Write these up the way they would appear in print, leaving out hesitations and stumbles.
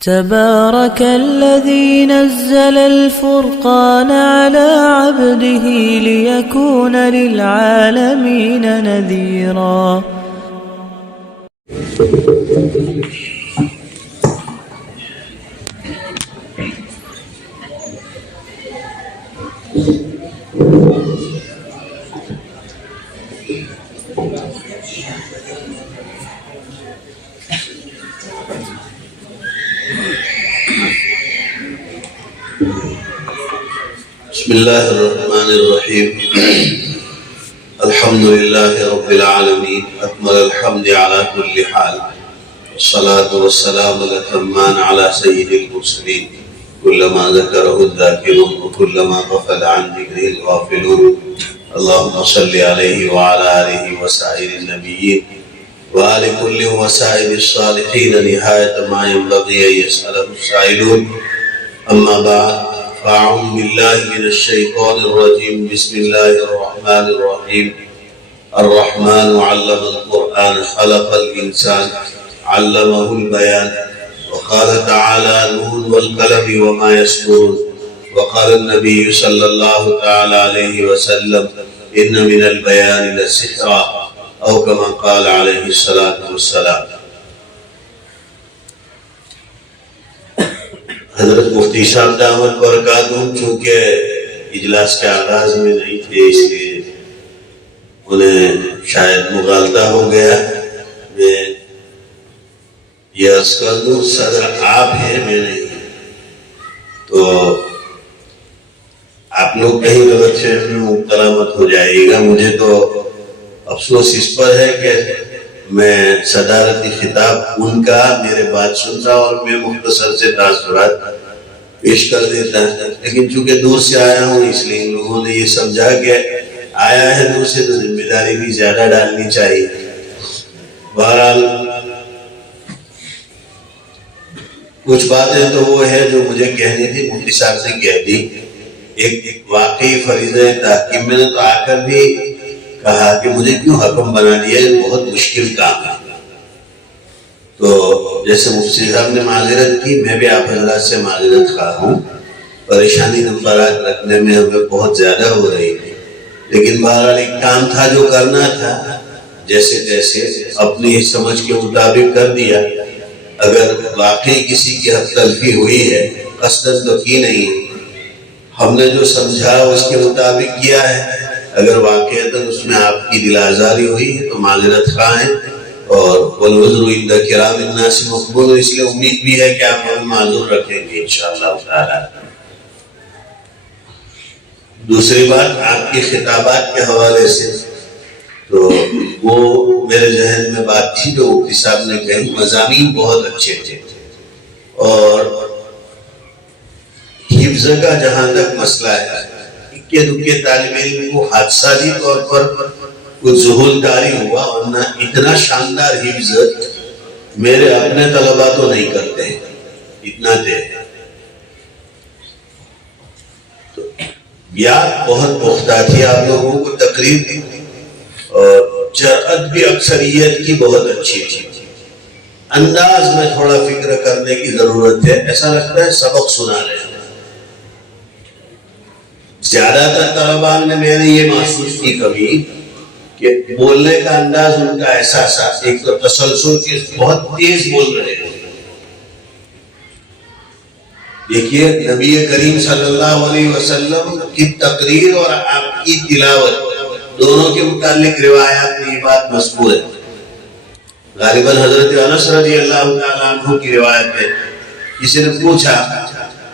تبارك الذي نزل الفرقان على عبده ليكون للعالمين نذيرا. بسم الله الرحمن الرحيم. الحمد لله رب العالمين أكمل الحمد على كل حال، والصلاة والسلام الأتمان على سيد المرسلين، كلما ذكره الذاكرون وكلما غفل عن ذكره الغافلون. اللهم صل عليه وعلى آله وسائر النبيين وآل كل وسائر الصالحين نهاية ما ينبغي أن يسأله السائلون. أما بعد، فأعوذ بالله من الشيطان الرجيم. بسم الله الرحمن الرحيم. الرحمن علم القرآن خلق الإنسان علمه البيان. وقال تعالى: نون والقلم وما يسطرون. وقال النبي صلى الله تعالى عليه وسلم: إن من البيان لسحرا، أو كما قال عليه الصلاة والسلام. حضرت مفتی صاحب دامت برکاتہم چونکہ اجلاس کے آغاز میں نہیں تھے، اس لیے انہیں شاید مغالطہ ہو گیا. میں یہ عرض کر دوں، صدر آپ ہیں، میں نہیں. تو آپ لوگ کہیں غلط فہمی میں مبتلا مت ہو جائے گا. مجھے تو افسوس اس پر ہے کہ میں صدارتی خطاب ان کا میرے بات سنتا اور میں مختصر سے تاثرات پیش کر دیتا، لیکن چونکہ دور سے آیا ہوں اس لیے ان لوگوں نے یہ سمجھا کہ آیا ہے دور سے تو ذمہ داری بھی زیادہ ڈالنی چاہیے. بہرحال کچھ باتیں تو وہ ہے جو مجھے کہنی تھی، مفتی صاحب نے کہہ دی. ایک واقعی فریضہ تحقیق میں نے تو آ کر بھی کہا کہ مجھے کیوں حکم بنا دیا، یہ بہت مشکل کام ہے. تو جیسے مفتی صاحب نے معذرت کی، میں بھی آپ حضرات سے معذرت خواہ ہوں. پریشانی نمبرات رکھنے میں ہمیں بہت زیادہ ہو رہی تھی، لیکن بہرحال ایک کام تھا جو کرنا تھا، جیسے تیسے اپنی سمجھ کے مطابق کر دیا. اگر واقعی کسی کی حق تلفی ہوئی ہے، قصداً تو کی نہیں، ہم نے جو سمجھا اس کے مطابق کیا ہے. اگر واقعتاً اس میں آپ کی دل آزاری ہوئی ہے تو معذرت خواہ ہیں، اور والعذر عند کرام الناس مقبول، اس لیے امید بھی ہے کہ آپ ہمیں معذور رکھیں گے انشاءاللہ تعالی. دوسری بات، آپ کی خطابات کے حوالے سے تو وہ میرے ذہن میں بات تھی جو مفتی صاحب نے کہی. مضامین بہت اچھے تھے، اور حفظ کا جہاں تک مسئلہ ہے، اکے دکے طالب علم کو حادثاتی طور پر کچھ ذہول کاری ہوا، ورنہ اتنا شاندار حفظ میرے اپنے طلباء تو نہیں کرتے ہیں. اتنا تھے، یاد بہت پختہ تھی آپ لوگوں کو، تقریر اور جرأت بھی اکثریت کی بہت اچھی تھی. انداز میں تھوڑا فکر کرنے کی ضرورت ہے، ایسا لگتا ہے سبق سنا رہے ہیں. زیادہ تر طلباء نے میں نے یہ محسوس کی کبھی کہ بولنے کا انداز ان کا ایسا ایک تو تسلسل کے بہت تیز بول رہے ہیں. دیکھیے نبی کریم صلی اللہ علیہ وسلم کی تقریر اور آپ کی تلاوت دونوں کے متعلق روایات میں یہ بات مذکور ہے. غالباً حضرت انس رضی اللہ تعالیٰ عنہ کی روایت ہے، کسی نے پوچھا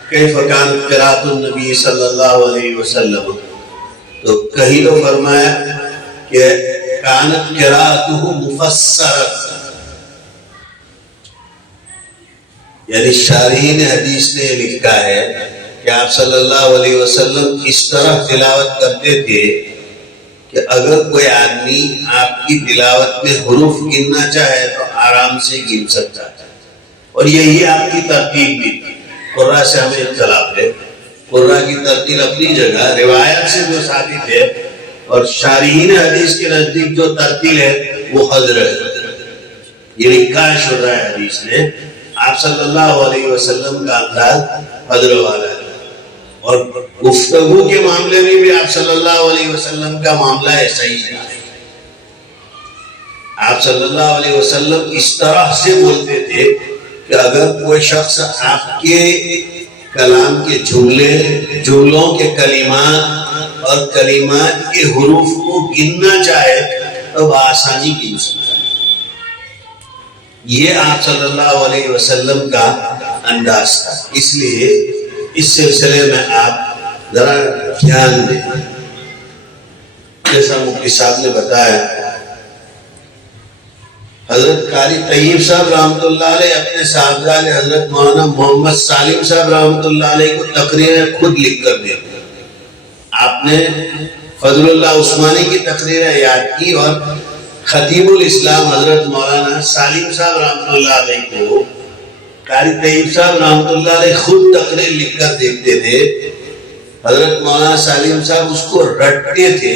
کیف کان قرات النبی صلی اللہ علیہ وسلم، تو کہیں تو فرمایا کہ کانت قراءتہ مفسرۃ، یعنی شارحین حدیث نے لکھا ہے کہ آپ صلی اللہ علیہ وسلم اس طرح تلاوت کرتے تھے کہ اگر کوئی آدمی آپ کی تلاوت میں حروف گننا چاہے تو آرام سے گن سکتا ہے. اور یہی آپ کی ترتیب بھی تھی. قرآن سے ہمیں اختلاف ہے، قرآن کی ترتیب اپنی جگہ روایت سے جو ثابت ہے، اور شارحین حدیث کے نزدیک جو ترتیل ہے وہ حضر ہے. یہ لکھا ہے شرح حدیث نے، آپ صلی اللہ علیہ وسلم کا انداز قدر والا ہے، اور گفتگو کے معاملے میں بھی آپ صلی اللہ علیہ وسلم کا معاملہ ایسا ہی ہے۔ آپ صلی اللہ علیہ وسلم اس طرح سے بولتے تھے کہ اگر کوئی شخص آپ کے کلام کے جملوں کے کلمات اور کلمات کے حروف کو گننا چاہے تو بآسانی گن سکتا ہے۔ یہ آپ صلی اللہ علیہ وسلم کا انداز تھا۔ اس لیے اس سلسلے میں آپ ذرا دھیان دیں۔ جیسا مفتی صاحب نے بتایا، حضرت قاری طیب صاحب رحمۃ اللہ علیہ اپنے صاحبزاد حضرت مولانا محمد سالم صاحب رحمۃ اللہ علیہ کو تقریر خود لکھ کر دیا۔ آپ نے فضل اللہ عثمانی کی تقریر یاد کی اور خطیب الاسلام حضرت مولانا سالم صاحب رحمۃ اللہ علیہ کو قاری طیب صاحب رحمۃ اللہ علیہ خود تقریر لکھ کر دیکھتے تھے۔ حضرت مولانا سالم صاحب اس کو رٹتے تھے،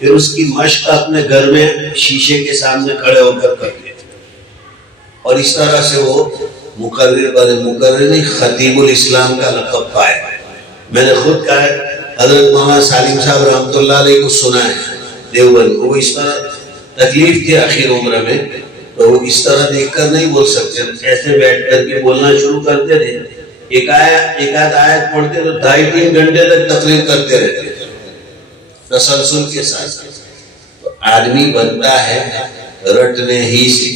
پھر اس کی مشق اپنے گھر میں شیشے کے سامنے کھڑے ہو کر کرتے تھے، اور اس طرح سے وہ مقرر نہیں خطیب الاسلام کا لقب پائے۔ میں نے خود کہا ہے، حضرت مولانا سالم صاحب رحمۃ اللہ علیہ کو سنا ہے دیوبند، وہ اس طرح تکلیف تھی آخر عمر میں، تو وہ اس طرح دیکھ کر نہیں بول سکتے، ایسے بیٹھ کر کے بولنا شروع کرتے تھے۔ ایک آدھ آیت پڑھتے تو 2.5-3 گھنٹے تک تقریر کرتے رہتے تسلسل کے ساتھ۔ تو آدمی بنتا ہے رٹنے ہی سے۔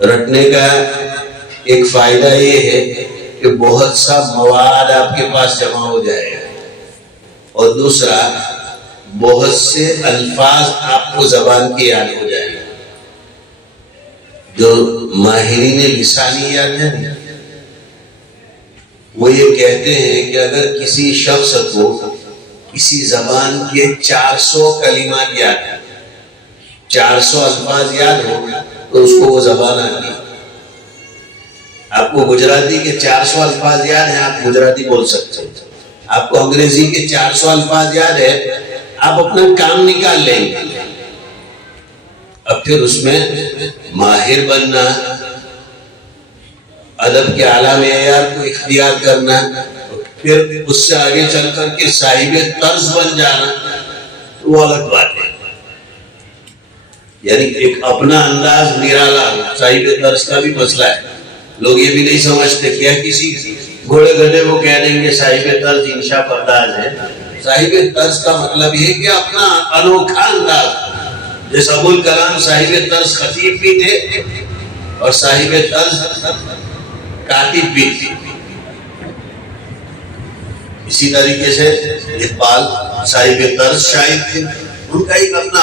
رٹنے کا ایک فائدہ یہ ہے کہ بہت سا مواد آپ کے پاس جمع ہو جائے گا، اور دوسرا بہت سے الفاظ آپ کو زبان کے یاد ہو جائیں گے۔ جو ماہرین لسانیات ہیں وہ یہ کہتے ہیں کہ اگر کسی شخص کو کسی زبان کے 400 کلمات یاد ہیں، 400 الفاظ یاد ہو تو اس کو وہ زبان آتی ہے۔ آپ کو گجراتی کے 400 الفاظ یاد ہیں، آپ گجراتی بول سکتے ہیں۔ آپ کو انگریزی کے 400 الفاظ یاد ہے، آپ اپنا کام نکال لیں گے۔ اب پھر اس میں ماہر بننا، ادب کے اعلیٰ معیار کو اختیار کرنا، پھر اس سے آگے چل کر کے صاحب طرز بن جانا، وہ الگ بات ہے۔ یعنی ایک اپنا انداز نرالا، صاحب طرز کا بھی مسئلہ ہے۔ لوگ یہ بھی نہیں سمجھتے کہ کسی گھوڑے گدھے کو کہہ دیں گے صاحب طرز انشا پرداز ہے۔ صاحب طرز کا مطلب یہ کہ اپنا انوکھا انداز، جیسے ابو الکلام صاحب طرز خطیب بھی تھے اور صاحب طرز کاتب بھی تھے۔ اسی طریقے سے اقبال صاحب طرز شاعر تھے، ان کا ایک اپنا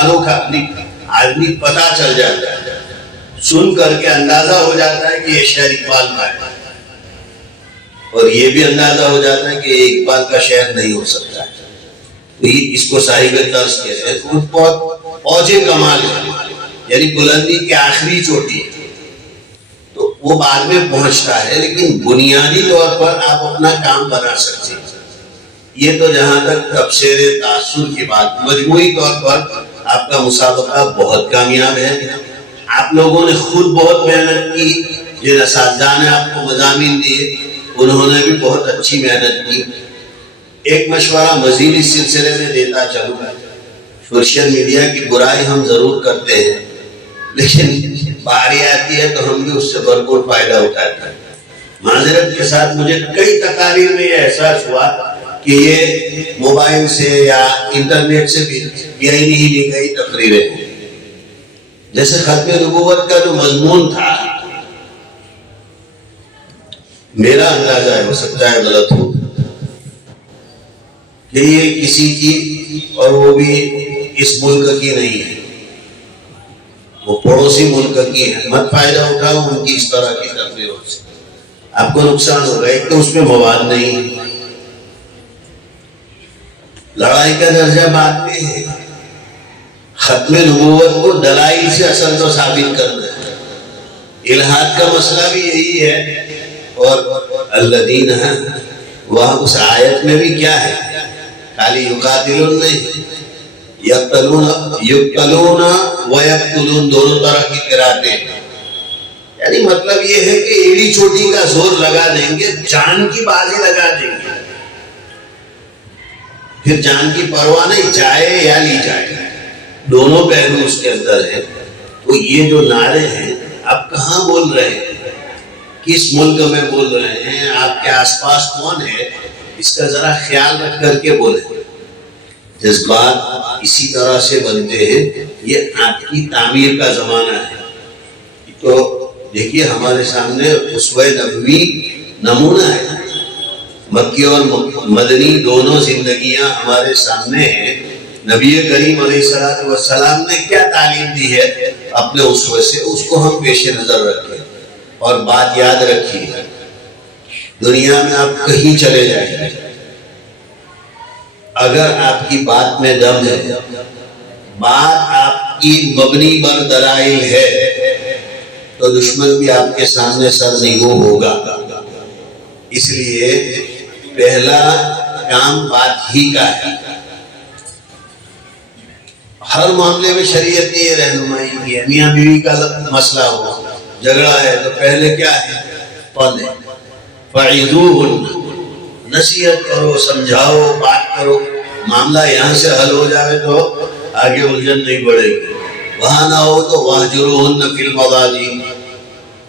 انوکھا آدمی پتہ چل جاتا ہے، سن کر کے اندازہ ہو جاتا ہے کہ یہ شعر اقبال کا ہے، اور یہ بھی اندازہ ہو جاتا ہے کہ یہ اقبال کا شعر نہیں ہو سکتا ہے۔ اس کو صاحب طرز کہتے ہیں۔ بہت اوج کمال ہے، یعنی بلندی کی آخری چوٹی ہے، تو وہ بعد میں پہنچتا ہے، لیکن بنیادی طور پر آپ اپنا کام بنا سکتے ہیں۔ یہ تو جہاں تک تبصرے تاثر کی بات، مجموعی طور پر آپ کا مسابقہ بہت کامیاب ہے۔ آپ لوگوں نے خود بہت محنت کی، جن اساتذہ نے آپ کو مضامین دیے انہوں نے بھی بہت اچھی محنت کی۔ ایک مشورہ مزید اس سلسلے میں دیتا چلوں، سوشل میڈیا کی برائی ہم ضرور کرتے ہیں، لیکن باری آتی ہے تو ہم بھی اس سے بھرپور فائدہ اٹھاتے ہیں۔ معذرت کے ساتھ مجھے کئی تقاریر میں یہ احساس ہوا کہ یہ موبائل سے یا انٹرنیٹ سے بھی یہی نہیں لی گئی تقریریں ہیں۔ جیسے ختم نبوت کا جو مضمون تھا، میرا اندازہ ہے، ہو سکتا ہے غلط ہو، کہ یہ کسی کی، اور وہ بھی اس ملک کی نہیں ہے، وہ پڑوسی ملک کی ہے، مت فائدہ اٹھاؤ ان کی اس طرح کی تقریروں سے، آپ کو نقصان ہوگا۔ ایک تو اس میں مواد نہیں ہے، لڑائی کا درجہ بعد میں ہے، ختم نبوت کو دلائل سے اصل تو ثابت کرنا ہے۔ الہاد کا مسئلہ بھی یہی ہے، اور الذین ہیں وہاں اس آیت میں بھی کیا ہے، خالی یقاتلون نہیں، یقتلون و یقتلون دونوں طرح کی قراتیں، یعنی مطلب یہ ہے کہ ایڑی چوٹی کا زور لگا دیں گے، جان کی بازی لگا دیں گے، پھر جان کی پرواہ نہیں، جائے یا لی جائے، دونوں پہلو اس کے اندر ہیں۔ تو یہ جو نعرے ہیں آپ کہاں بول رہے ہیں، کس ملک میں بول رہے ہیں، آپ کے آس پاس کون ہے، اس کا ذرا خیال رکھ کر کے بولیں۔ جذبات اسی طرح سے بنتے ہیں، یہ آپ کی تعمیر کا زمانہ ہے۔ تو دیکھیے ہمارے سامنے اسوہ نبوی نمونہ ہے، مکی اور مدنی دونوں زندگیاں ہمارے سامنے ہیں۔ نبی کریم علیہ السلام نے کیا تعلیم دی ہے اپنے اسوے سے، اس کو ہم پیش نظر رکھیں۔ اور بات یاد رکھیے، دنیا میں آپ کہیں چلے جائیں، اگر آپ کی بات میں دم ہے، بات آپ کی مبنی بر دلائل ہے، تو دشمن بھی آپ کے سامنے سر نگو ہوگا۔ اس لیے پہلا کام بات ہی کا ہے۔ ہر معاملے میں شریعت نے یہ رہنمائی کی ہے، میاں بیوی کا مسئلہ ہو، جھگڑا ہے تو پہلے کیا ہے، پڑھیں، فَعِذُوهُنَّ، نصیحت کرو، سمجھاؤ، بات کرو، معاملہ یہاں سے حل ہو جائے تو آگے الجھن نہیں بڑھے گی۔ وہاں نہ ہو تو وَاهْجُرُوهُنَّ فِي الْمَضَاجِعِ،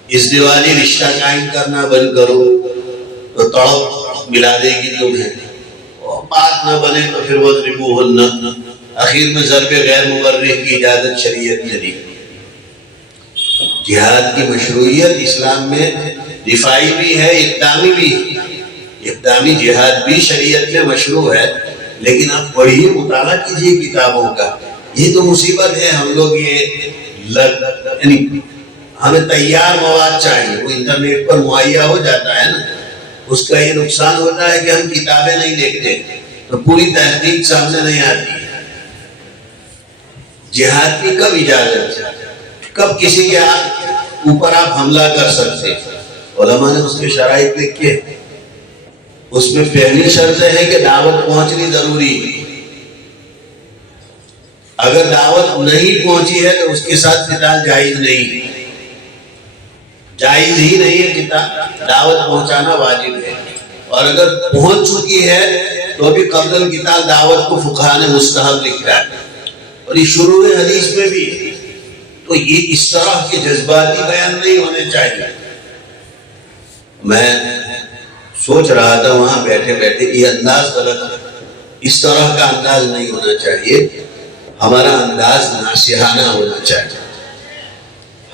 ازدواجی رشتہ قائم کرنا بند کرو تو تڑپ ملا دے گی تمہیں، اور بات نہ بنے تو پھر وَاضْرِبُوهُنَّ، آخر میں ضرب غیر مبرح کی اجازت شریعت نے دی۔ جہاد کی مشروعیت اسلام میں دفاعی بھی ہے، اقدامی بھی ہے۔ اقدامی جہاد بھی شریعت میں مشروع ہے، لیکن آپ پڑھیے، مطالعہ کیجیے کتابوں کا۔ یہ تو مصیبت ہے، ہم لوگ یعنی ہمیں تیار مواد چاہیے، وہ انٹرنیٹ پر مہیا ہو جاتا ہے نا، اس کا یہ نقصان ہوتا ہے کہ ہم کتابیں نہیں دیکھتے تو پوری تحقیق سامنے نہیں آتی۔ جہاد کی کب اجازت ہے، کب کسی کے اوپر آپ حملہ کر سکتے، علماء نے اس کے شرائط لکھے۔ اس میں پہلی شرط ہے کہ دعوت پہنچنی ضروری ہے، اگر دعوت نہیں پہنچی ہے تو اس کے ساتھ قتال جائز نہیں، جائز ہی نہیں ہے، دعوت پہنچانا واجب ہے۔ اور اگر پہنچ چکی ہے تو بھی قبل القتال دعوت کو فقہاء نے مستحب لکھا ہے، اور یہ شروع حدیث میں بھی۔ تو یہ اس طرح کے جذباتی بیان نہیں ہونے چاہیے۔ میں سوچ رہا تھا وہاں بیٹھے بیٹھے، یہ انداز غلط ہے، اس طرح کا انداز نہیں ہونا چاہیے، ہمارا انداز ناصحانہ ہونا چاہیے۔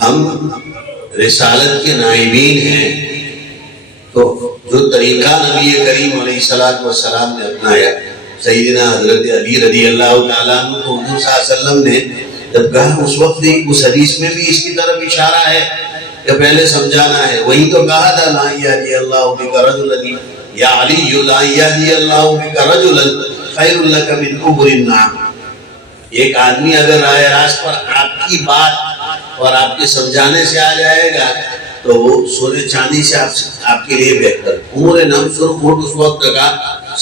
ہم رسالت کے نائبین ہیں، تو جو طریقہ نبی کریم علیہ السلام نے اپنایا، سیدنا حضرت علی رضی اللہ تعالیٰ عنہ کو حضور صلی اللہ علیہ وسلم نے جب کہا، اس وقت اس حدیث میں بھی اس کی طرف اشارہ ہے کہ پہلے سمجھانا ہے۔ وہی تو کہا تھا، لا یہدی اللہ بک رجلا یا علی لا یہدی اللہ بک رجلا خیر لک من حمر النعم۔ ایک آدمی اگر راہ راست پر آپ کی بات اور آپ کے سمجھانے سے آ جائے گا تو وہ سونے چاندی سے آپ کے لیے بہتر۔ حمر نعم سرخ اونٹ اس وقت کا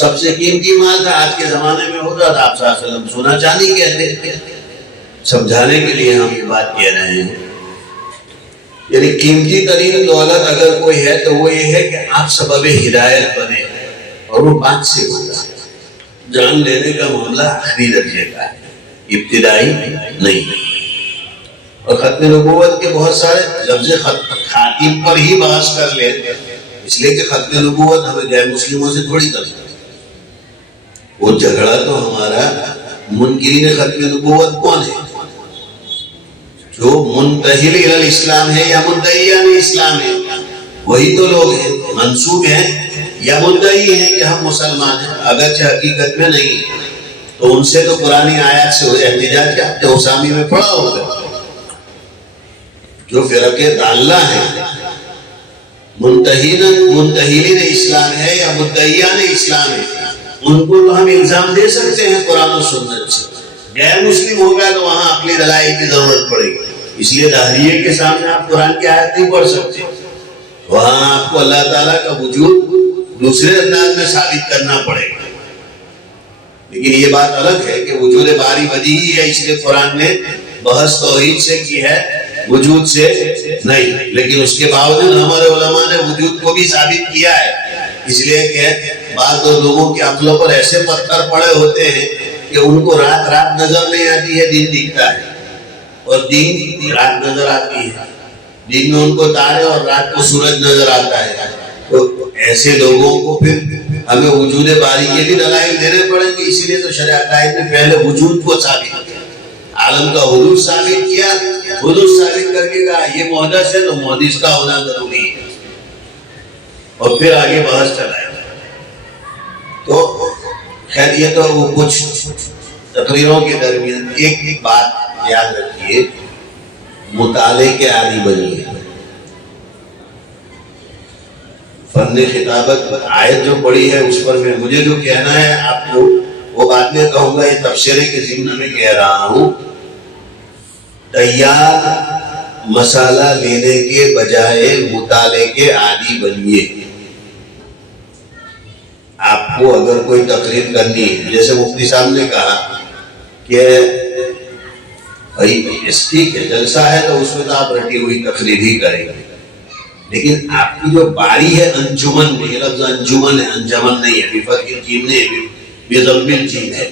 سب سے قیمتی مال تھا، آج کے زمانے میں ہوتا تھا، آپ صلی اللہ علیہ وسلم سونا چاندی کہتے تھے۔ سمجھانے کے لیے ہم یہ بات کہہ رہے ہیں، یعنی قیمتی ترین دولت اگر کوئی ہے تو وہ یہ ہے کہ آپ سبب ہدایت بنے، اور وہ بات سے ہوگا۔ جان لینے کا معاملہ آخری درجے کا ہے، ابتدائی نہیں۔ اور ختم نبوت کے بہت سارے لفظ خاتم پر ہی بحث کر لیتے، اس لیے کہ ختم نبوت ہمیں غیر مسلموں سے تھوڑی کرنا۔ وہ جھگڑا تو ہمارا منکرین ختم نبوت کون ہے؟ جو منتہل الی الاسلام ہے یا مدعیان اسلام ہے، وہی تو لوگ ہیں، منسوب ہیں یا مدعی ہیں کہ ہم مسلمان ہیں، اگرچہ حقیقت میں نہیں۔ تو ان سے تو پرانی آیات سے احتجاج کیا، جو اسامی میں پڑھا ہوگا۔ جو فرقے ضالہ ہیں، منتہلین اسلام ہے یا مدعیان اسلام ہے، ان کو تو ہم الزام دے سکتے ہیں قرآن و سنت سے۔ غیر مسلم ہوگا تو وہاں عقلی دلائل کی ضرورت پڑے گی، اس لیے دہریے کے سامنے آپ قرآن کی آیت نہیں پڑھ سکتے، وہاں آپ کو اللہ تعالیٰ کا وجود دوسرے انداز میں ثابت کرنا پڑے گا۔ لیکن یہ بات الگ ہے کہ وجود باری بدیہی ہے، اس لیے قرآن نے بحث توحید سے کی ہے، وجود سے نہیں. لیکن اس کے باوجود ہمارے علماء نے وجود کو بھی ثابت کیا ہے. اس لیے کہ بعض لوگوں کی عقلوں پر ایسے پتھر پڑے ہوتے ہیں کہ ان کو رات رات نظر نہیں آتی ہے، دن دکھتا ہے، اور دن رات نظر آتی ہے. دن میں ان کو تارے اور رات کو سورج نظر آتا ہے. تو ایسے لوگوں کو پھر ہمیں وجود باری کے بھی دلائل دینے پڑیں گے. اسی لیے تو شرع عقائد نے پہلے وجود کو ثابت کیا، عالم کا حدوث ثابت کیا. حدوث ثابت کر کے کہا یہ محدث ہے تو محدث کا ہونا ضروری ہے، اور پھر آگے بحث چلائے. تو خیر یہ تو وہ کچھ تقریروں کے درمیان ایک بات یاد رکھیے، مطالعے کے عادی بنیے. فن خطابت آیت جو پڑھی ہے اس پر مجھے جو کہنا ہے آپ کو وہ بعد میں کہوں گا. یہ تبصرے کے ضمن میں کہہ رہا ہوں، تیار مسالہ لینے کے بجائے مطالعے کے عادی بنیے. آپ کو اگر کوئی تقریر کرنی ہے، جیسے مفتی صاحب نے کہا کہ بھائی ٹھیک ہے جلسہ ہے تو اس میں تو آپ رٹی ہوئی تقریر ہی کریں گے، لیکن آپ کی جو باری ہے انجمن میں، یہ لفظ انجمن ہے، انجمن نہیں ہے، بفتح الجیم نہیں، بضم الجیم ہے.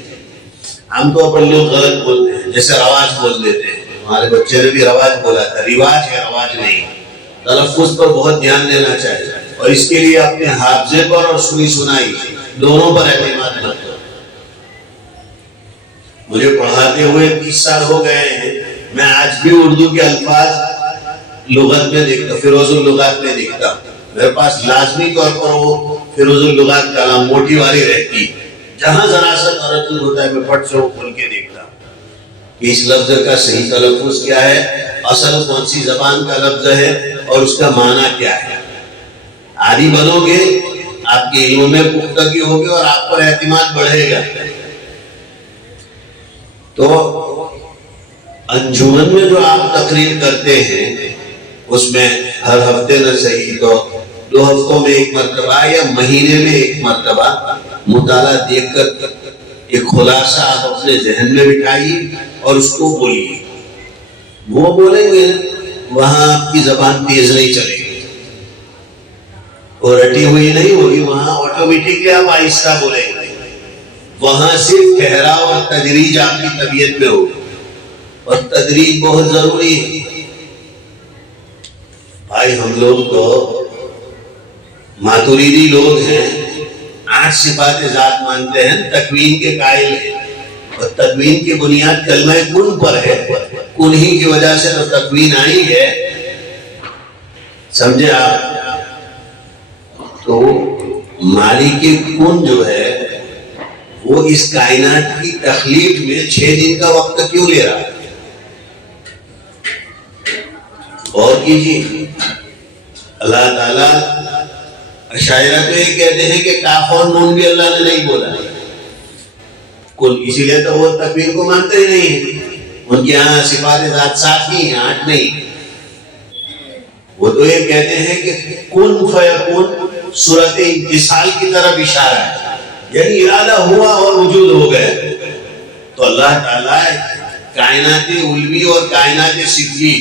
عام طور پر لوگ غلط بولتے ہیں، جیسے رواج بول دیتے ہیں. ہمارے بچے نے بھی رواج بولا تھا، رواج ہے رواج نہیں. تلفظ پر بہت دھیان دینا چاہیے، اور اس کے لیے اپنے حافظے پر اور سنی سنائی دونوں پر اعتماد مت کرو. مجھے پڑھاتے ہوئے 30 سال ہو گئے ہیں، میں آج بھی اردو کے الفاظ لغت میں دیکھتا، فیروز اللغات میں دیکھتا. میرے پاس لازمی طور پر وہ فیروز اللغات کلام موٹی والی رہتی، جہاں ذرا سا تردد ہوتا ہے میں پٹ سے وہ کھول کے دیکھتا کہ اس لفظ کا صحیح تلفظ کیا ہے، اصل کون سی زبان کا لفظ ہے، اور اس کا معنی کیا ہے. عادی بنو گے، آپ کے علم میں پختگی ہوگی اور آپ پر اعتماد بڑھے گا. تو انجمن میں جو آپ تقریر کرتے ہیں اس میں ہر ہفتے نہ صحیح تو 2 ہفتوں میں ایک مرتبہ یا مہینے میں ایک مرتبہ مطالعہ دیکھ کر ایک خلاصہ آپ اپنے ذہن میں بٹھائیے اور اس کو بولیے. وہ بولیں گے وہاں آپ کی زبان تیز نہیں چلے گی، اور رٹی ہوئی نہیں ہوگی، وہاں آٹومیٹکلی آپ آہستہ بولیں گے. وہاں صرف ٹھہراؤ اور تدریج آپ کی طبیعت میں ہوگی، اور تدریج بہت ضروری ہے. بھائی ہم لوگ تو ماتوریدی لوگ ہیں، 8 صفات ذات مانتے ہیں، تکوین کے قائل ہیں، اور تکوین کی بنیاد کلمہ کن پر ہے. کن ہی کی وجہ سے تو تکوین آئی ہے، سمجھے آپ. تو مالک کن جو ہے وہ اس کائنات کی تخلیق میں 6 دن کا وقت کیوں لے رہا ہے؟ اور کیجیے. اللہ تعالیٰ شاعرہ تو یہ کہتے ہیں کہ کاف اور نون بھی اللہ نے نہیں بولا کل، اسی لیے تو وہ تکوین کو مانتے ہی نہیں ہیں. ان کے یہاں صفات ذات 7 ہی ہیں، 8 نہیں. وہ تو یہ کہتے ہیں کہ کن فیکون صورت انتصال کی طرف اشارہ ہے، یعنی ارادہ ہوا اور وجود ہو گئے. تو اللہ تعالیٰ کائنات علوی اور کائنات سفلی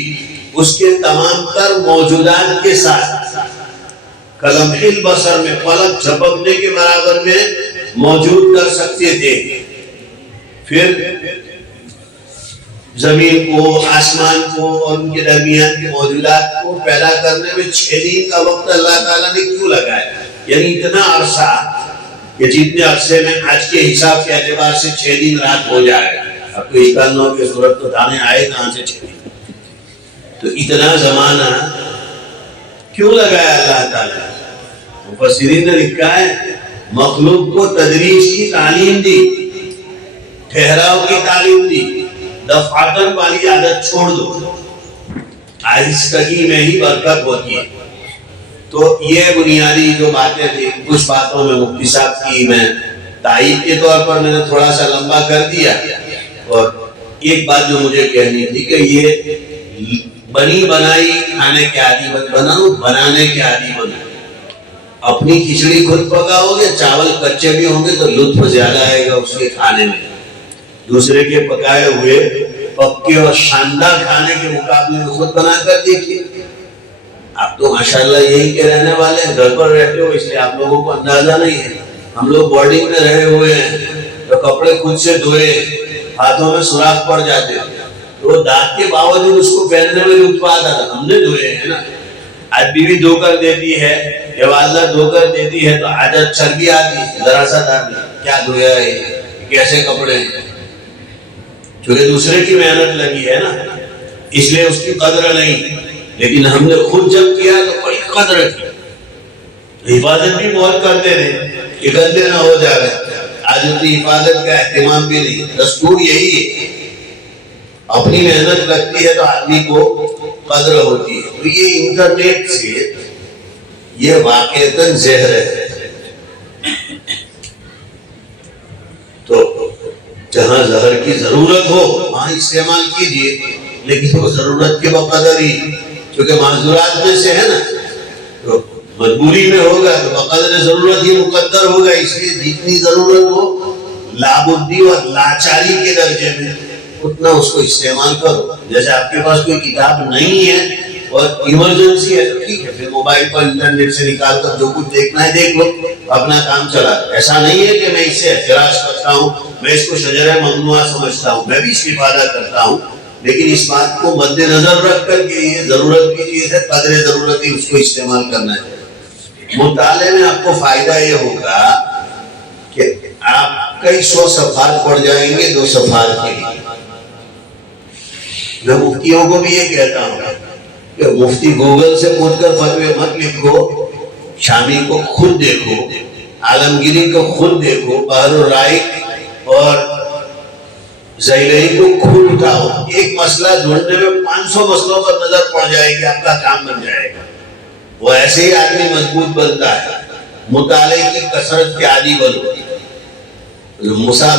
اس کے تمام تر موجودات کے ساتھ کلمح البصر میں پلک جھپکنے کے برابر میں موجود کر سکتے تھے. پھر زمین کو، آسمان کو اور ان کے درمیان کے موجودات کو پیدا کرنے میں 6 دن کا وقت اللہ تعالیٰ نے کیوں لگایا؟ یعنی اتنا عرصہ کہ جتنے عرصے میں آج کے حساب کے اعتبار سے 6 دن رات ہو جائے گا. اب تو اس کا نو کے صورت تو دانے آئے کہاں سے 6 دن؟ تو اتنا زمانہ کیوں لگایا اللہ تعالیٰ؟ مفسرین نے لکھا ہے مخلوق کو تدریج کی تعلیم دی، ٹھہراؤ کی تعلیم دی. دفعتاً والی عادت چھوڑ دو، آہستگی میں ہی برکت ہوتی ہے. تو یہ بنیادی جو باتیں تھیں، کچھ باتوں میں مفتی صاحب کی میں تائید کے طور پر میں نے تھوڑا سا لمبا کر دیا. اور ایک بات جو مجھے کہنی تھی کہ یہ بنی بنائی کھانے کے عادی مت بناؤ، بنانے کے عادی بناؤ. اپنی کھچڑی خود پکاؤ گے، چاول کچے بھی ہوں گے تو لطف زیادہ آئے گا اس کے کھانے میں. دوسرے کے پکائے ہوئے پکے اور شاندار کھانے کے مقابلے میں خود بنا کر دیکھیے. آپ تو ماشاءاللہ یہی کے رہنے والے ہیں, گھر پر رہتے ہو, اس لیے آپ لوگوں کو اندازہ نہیں ہے. ہم لوگ بورڈنگ میں رہے ہوئے ہیں تو کپڑے خود سے دھوئے, ہاتھوں میں سوراخ پڑ جاتے ہیں, تو داغ کے باوجود اس کو پہننے میں لطف آتا تھا. ہم نے دھوئے ہیں نا. آج بیوی دھو کر دیتی ہے یا والدہ دھو کر دیتی ہے تو آج چربی آتی ہے, ذرا سا داغ کیا دھویا ہے, کیسے کپڑے ہیں, کیونکہ دوسرے کی محنت لگی ہے نا, اس لیے اس کی قدر نہیں. لیکن ہم نے خود جب کیا تو بڑی قدر کی, حفاظت بھی بہت کرتے تھے کہ گندے نہ ہو جائے. آج اتنی حفاظت کا اہتمام بھی نہیں. دستور یہی ہے, اپنی محنت لگتی ہے تو آدمی کو قدر ہوتی ہے. تو یہ انٹرنیٹ سے یہ واقعتاً زہر ہے. تو جہاں زہر کی ضرورت ہو وہاں استعمال کیجیے, لیکن وہ ضرورت کے بقدر ہی, کیونکہ معذورات میں سے ہے نا, تو مجبوری میں ہوگا تو بقدر ضرورت ہی مقدر ہوگا. اس لیے جتنی ضرورت ہو لابدی اور لاچاری کے درجے میں اتنا اس کو استعمال کرو. جیسے آپ کے پاس کوئی کتاب نہیں ہے اور ایمرجنسی ہے تو ٹھیک ہے, پھر موبائل پر انٹرنیٹ سے نکال کر جو کچھ دیکھنا ہے دیکھ لو, اپنا کام چلا. ایسا نہیں ہے کہ میں اس سے اعتراض کرتا ہوں, میں اس کو شجرہ ممنوعہ سمجھتا ہوں, میں بھی اس کی حفاظت کرتا ہوں, لیکن اس بات کو مد نظر رکھ کر کے یہ ضرورت کی چیز ہے, قدر ضرورت ہی اس کو استعمال کرنا ہے. مطالعے میں آپ کو فائدہ یہ ہوگا کہ آپ کئی 100 صفحات پڑھ جائیں گے 2 صفحات کے لیے. میں مفتیوں کو بھی یہ کہتا ہوں کہ مفتی گوگل سے پوچھ کر فتوی مت لکھو, شامی کو خود دیکھو, عالمگیری کو خود دیکھو, بحر الرائق اور زیلئی کو خود اٹھاؤ. ایک مسئلہ ڈھونڈنے میں 500 مسئلوں پر نظر پڑ جائے گی, آپ کا کام بن جائے گا. وہ ایسے ہی آدمی مضبوط بنتا ہے. مطالعے کی کثرت کے عادی بنو.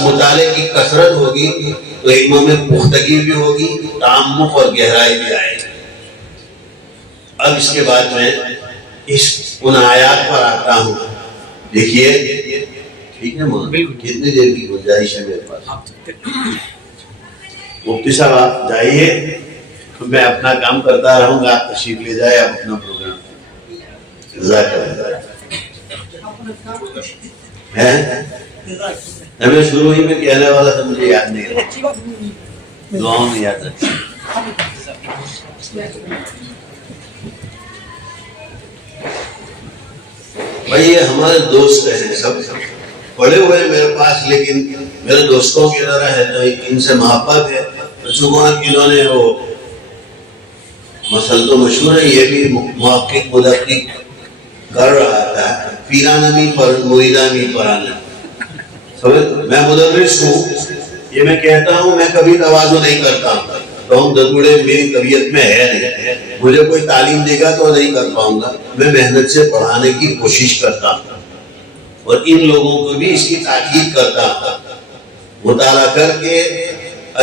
مطالعے کی کثرت ہوگی تو علموں میں پختگی بھی ہوگی, تعمق اور گہرائی بھی آئے گی. اب اس کے بعد میں ان آیات پر آتا ہوں. دیکھیے ٹھیک ہے مولانا, کتنی دیر کی گنجائش ہے میرے پاس؟ مفتی صاحب آپ جائیے, میں اپنا کام کرتا رہوں گا, آپ تشریف لے جائے, آپ اپنا پروگرام. ہمیں شروع ہی میں کہنے والا تھا, مجھے یاد نہیں رہا, دعاؤں میں یاد رکھیں. بھائی یہ ہمارے دوست ہیں, سب پڑے ہوئے ہیں میرے پاس, لیکن میرے دوستوں کی طرح ہے, تو ان سے محبت ہے. انہوں نے وہ مسئلہ تو مشہور ہے, یہ بھی محقق مدقق کر رہا تھا, پیرانمی پر مریدانی پرانا. میں مدرس ہوں, یہ میں کہتا ہوں, میں کبھی تواضع نہیں کرتا. تو ہم ددوڑے میری طبیعت میں ہے نہیں, مجھے کوئی تعلیم دے گا تو نہیں کر پاؤں گا. میں محنت سے پڑھانے کی کوشش کرتا ہوں اور ان لوگوں کو بھی اس کی تاکید کرتا ہوں. مطالعہ کر کے,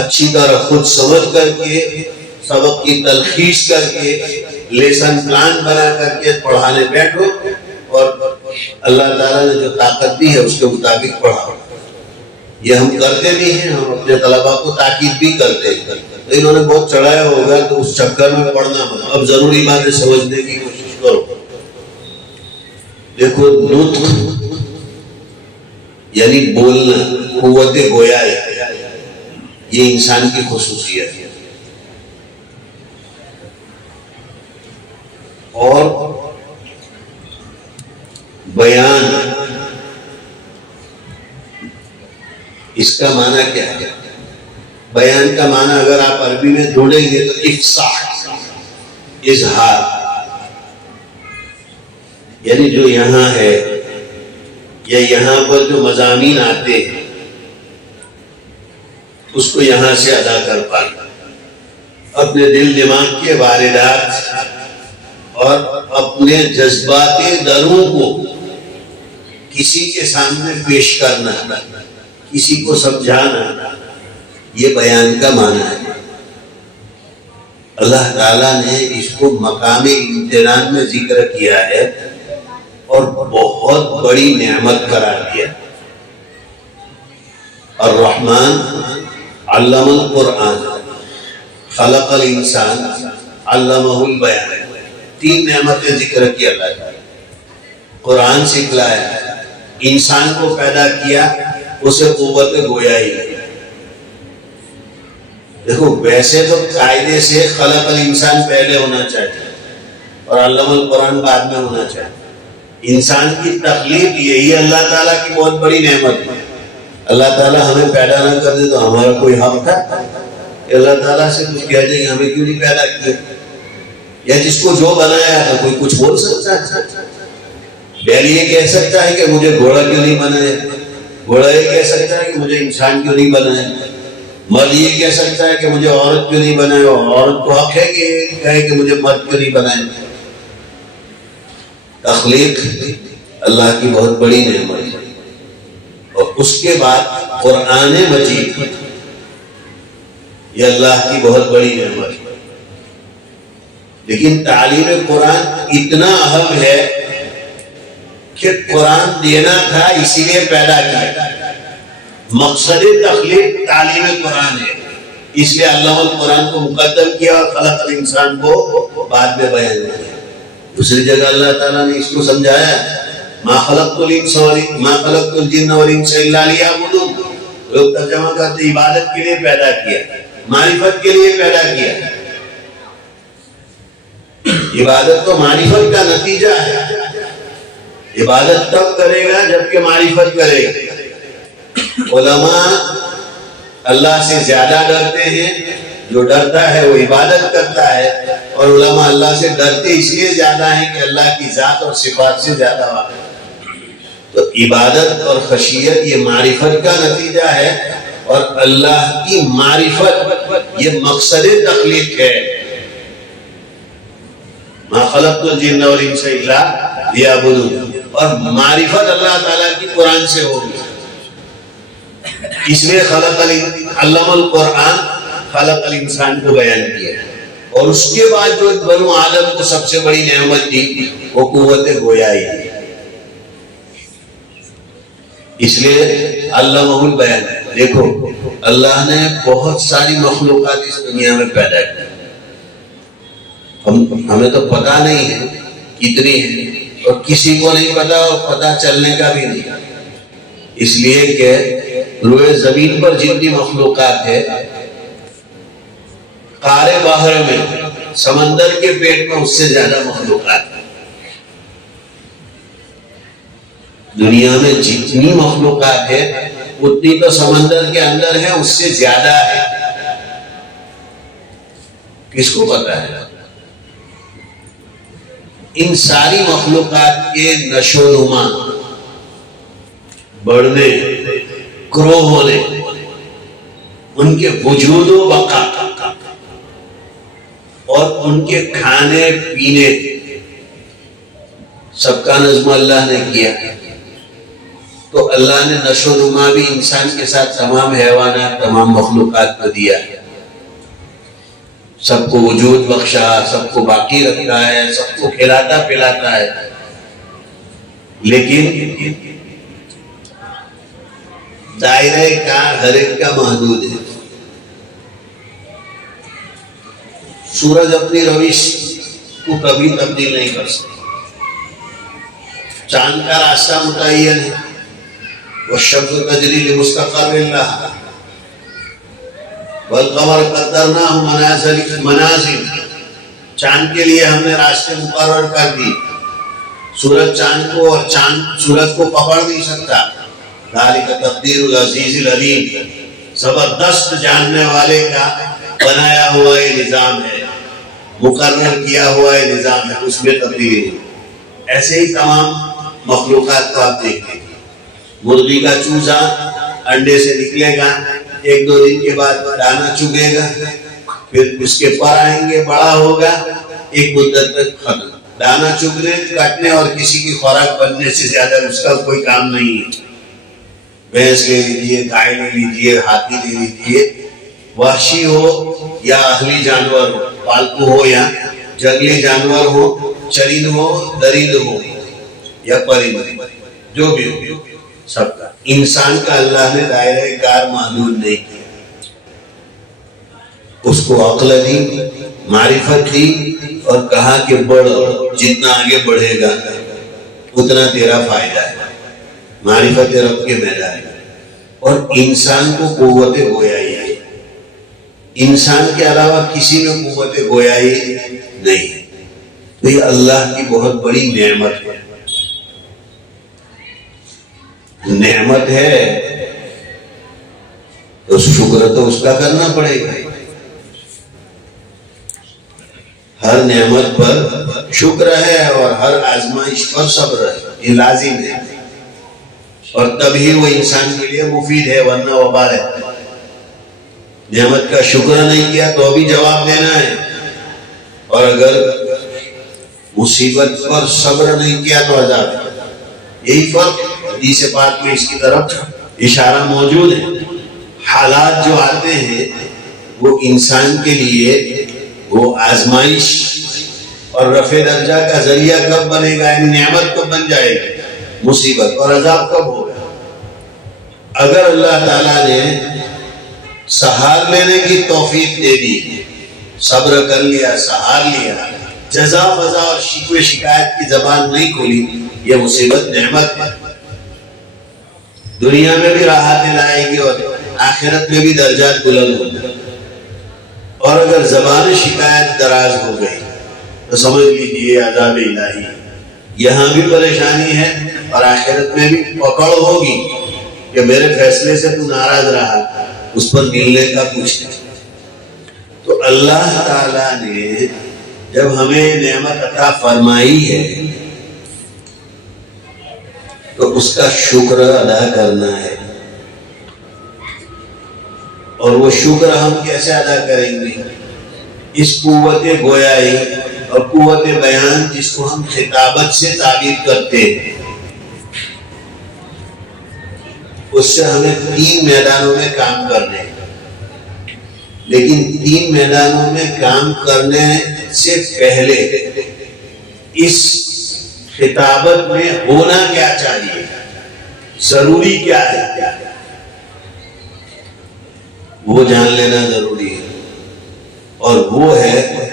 اچھی طرح خود سمجھ کر کے, سبق کی تلخیص کر کے, لیسن پلان بنا کر کے پڑھانے بیٹھو, اور اللہ تعالیٰ نے جو طاقت دی ہے اس کے مطابق پڑھاؤ. یہ ہم کرتے بھی ہیں, ہم اپنے طلباء کو تاکید بھی کرتے ہیں. تو انہوں نے بہت چڑھایا ہوگا تو اس چکر میں پڑھنا ہوگا. اب ضروری باتیں سمجھنے کی کوشش کرو. دیکھو, نطق یعنی بولنا, قوت گویا ہے, یہ انسان کی خصوصیت ہے. اور بیان, اس کا معنی کیا ہے؟ بیان کا معنی اگر آپ عربی میں ڈھونڈیں گے تو افصاح, اظہار, یعنی جو یہاں ہے یا یہاں پر جو مضامین آتے ہیں اس کو یہاں سے ادا کر پانا, اپنے دل دماغ کے واردات اور اپنے جذباتی دروں کو کسی کے سامنے پیش کرنا, کسی کو سمجھانا, یہ بیان کا معنی ہے. اللہ تعالیٰ نے اس کو مقام امتنان میں ذکر کیا ہے اور بہت بڑی نعمت قرار دیا. الرحمن علم القرآن, خلق الانسان علمہ البیان، 3 نعمتیں ذکر کی اللہ تعالیٰ۔ قرآن سکھلایا، انسان کو پیدا کیا، اسے قوت گویائی۔ دیکھو ویسے تو قاعدے سے خلق الانسان پہلے ہونا چاہیے اور علم القرآن بعد میں ہونا چاہیے۔ انسان کی تخلیق یہی اللہ تعالیٰ کی بہت بڑی نعمت ہے۔ اللہ تعالیٰ ہمیں پیدا نہ کر دے تو ہمارا کوئی حق تھا کہ اللہ تعالیٰ سے کچھ کہہ دیں ہمیں کیوں نہیں پیدا کیا؟ یا جس کو جو بنایا تھا کوئی کچھ بول سکتا ہے؟ بیل یہ کہہ سکتا ہے کہ مجھے گھوڑا کیوں نہیں بنایا؟ گھوڑا یہ کہہ سکتا ہے کہ مجھے انسان کیوں نہیں بنایا؟ مرد یہ کہہ سکتا ہے کہ مجھے عورت کیوں نہیں بنایا؟ عورت کو حق ہے کہ کہے کہ مجھے مرد کیوں نہیں بنایا؟ تخلیق اللہ کی بہت بڑی نعمت ہے۔ اور اس کے بعد قرآن مجید، یہ اللہ کی بہت بڑی نعمت ہے۔ لیکن تعلیم قرآن اتنا اہم ہے کہ قرآن دینا تھا اسی لیے پیدا کیا۔ مقصد تخلیق تعلیم قرآن ہے، اس لیے اللہ القرآن کو مقدم کیا اور خلق الانسان کو بعد میں بیان کیا۔ دوسری جگہ اللہ تعالیٰ نے اس کو سمجھایا، ما خلقت الجن والانس الا لیعبدون۔ لوگ ترجمہ کرتے عبادت کے لیے پیدا کیا، معرفت کے لیے پیدا کیا۔ عبادت تو معرفت کا نتیجہ ہے۔ عبادت تب کرے گا جبکہ معرفت کرے گا۔ علماء اللہ سے زیادہ ڈرتے ہیں، جو ڈرتا ہے وہ عبادت کرتا ہے، اور علماء اللہ سے ڈرتے اس لیے زیادہ ہیں کہ اللہ کی ذات اور صفات سے زیادہ واقف۔ تو عبادت اور خشیت یہ معرفت کا نتیجہ ہے، اور اللہ کی معرفت یہ مقصد تخلیق ہے۔ ما خلقت الجن والانس الا لیعبدون، اور معرفت اللہ تعالیٰ کی قرآن سے ہوگی۔ اس لیے علم القرآن خلق الانسان کو بیان کیا، اور اس کے بعد جو بنو آدم کو سب سے بڑی نعمت دی وہ قوت گویائی ہے۔ اس لیے علمہ البیان۔ دیکھو اللہ نے بہت ساری مخلوقات اس دنیا میں پیدا کی، ہمیں تو پتہ نہیں ہے کتنی ہے، اور کسی کو نہیں پتا، اور پتہ چلنے کا بھی نہیں، اس لیے کہ روئے زمین پر جتنی مخلوقات ہے، قارے باہر میں، سمندر کے پیٹ میں اس سے زیادہ مخلوقات ہے۔ دنیا میں جتنی مخلوقات ہے اتنی تو سمندر کے اندر ہے، اس سے زیادہ ہے۔ کس کو پتا ہے؟ ان ساری مخلوقات کے نشو و نما، بڑھنے، گرو ہونے، ان کے وجود و بقا اور ان کے کھانے پینے، سب کا نظم اللہ نے کیا۔ تو اللہ نے نشو و نما بھی انسان کے ساتھ تمام حیوانات، تمام مخلوقات کو دیا، سب کو وجود بخشا، سب کو باقی رکھتا ہے، سب کو کھلاتا پلاتا ہے۔ لیکن دائرہ کار ہر ایک کا محدود ہے۔ سورج اپنی روش کو کبھی تبدیل نہیں کر سکتا، چاند کا راستہ متعین ہے، والشمس تجری لمستقر لها والقمر قدرناه منازل، چاند کے لیے ہم نے راستے مقرر کر دی، سورج چاند کو اور چاند سورج کو پکڑ نہیں سکتا۔ ذالک تقدیر العزیز العلیم، زبردست جاننے والے کا بنایا ہوا یہ نظام ہے، مقرر کیا ہوا یہ نظام ہے، اس میں تبدیلی نہیں۔ ایسے ہی تمام مخلوقات کو آپ دیکھیں، مرغی کا چوزا انڈے سے نکلے گا، 1-2 دن کے بعد دانا چگے گا، پھر اس کے پر آئیں گے، بڑا ہوگا، ایک مدت تک ختم۔ دانا چگنے، کاٹنے اور کسی کی خوراک بننے سے زیادہ اس کا کوئی کام نہیں ہے۔ بھینس لے لیجیے، گائے لے لیجیے، ہاتھی لے لیجیے، وحشی ہو یا اہلی جانور ہو، پالتو ہو یا جنگلی جانور ہو، چرند ہو، درند ہو یا پرند، جو بھی ہو، سب کا۔ انسان کا اللہ نے دائرہ کار محدود نہیں کیا۔ اس کو عقل دی، معرفت دی، اور کہا کہ بڑھ، جتنا آگے بڑھے گا اتنا تیرا فائدہ ہے، معرفت رب کے میدان میں۔ اور انسان کو قوت گویائی ہے، انسان کے علاوہ کسی میں قوت گویائی نہیں ہے، تو یہ اللہ کی بہت بڑی نعمت ہے۔ نعمت ہے تو شکر تو اس کا کرنا پڑے گا، ہر نعمت پر شکر ہے اور ہر آزمائش پر صبر ہے، یہ لازم ہے، اور تبھی وہ انسان کے لیے مفید ہے، ورنہ وبال ہے۔ نعمت کا شکر نہیں کیا تو ابھی جواب دینا ہے، اور اگر مصیبت پر صبر نہیں کیا تو عذاب ہے۔ یہی فرق حدیث پاک میں اس کی طرف اشارہ موجود ہے۔ حالات جو آتے ہیں وہ انسان کے لیے وہ آزمائش اور رفع درجہ کا ذریعہ کب بنے گا، یعنی نعمت کب بن جائے گی، مصیبت، اور عذاب کب ہوگا۔ اگر اللہ تعالیٰ نے سہار لینے کی توفیق دے دی، صبر کر لیا، سہار لیا، جزا فضا اور شکوے شکایت کی زبان نہیں کھولی، یہ مصیبت نعمت ہے، دنیا میں بھی راحت لائے گی اور آخرت میں بھی درجات بلند ہوں گے۔ اور اگر زبان شکایت دراز ہو گئی تو سمجھ لیجیے عذاب الہی، یہاں بھی پریشانی ہے اور آخرت میں بھی پکڑ ہوگی کہ میرے فیصلے سے تو ناراض رہا، اس پر ملنے کا کچھ نہیں۔ تو اللہ تعالیٰ نے جب ہمیں نعمت عطا فرمائی ہے تو اس کا شکر ادا کرنا ہے، اور وہ شکر ہم کیسے ادا کریں گے؟ اس قوت گویائی اور قوت بیان جس کو ہم خطابت سے تعبیر کرتے ہیں، اس سے ہمیں 3 میدانوں میں کام کرنے ہیں، لیکن 3 میدانوں میں کام کرنے سے پہلے اس خطابت میں ہونا کیا چاہیے، ضروری کیا ہے، وہ جان لینا ضروری ہے۔ اور وہ ہے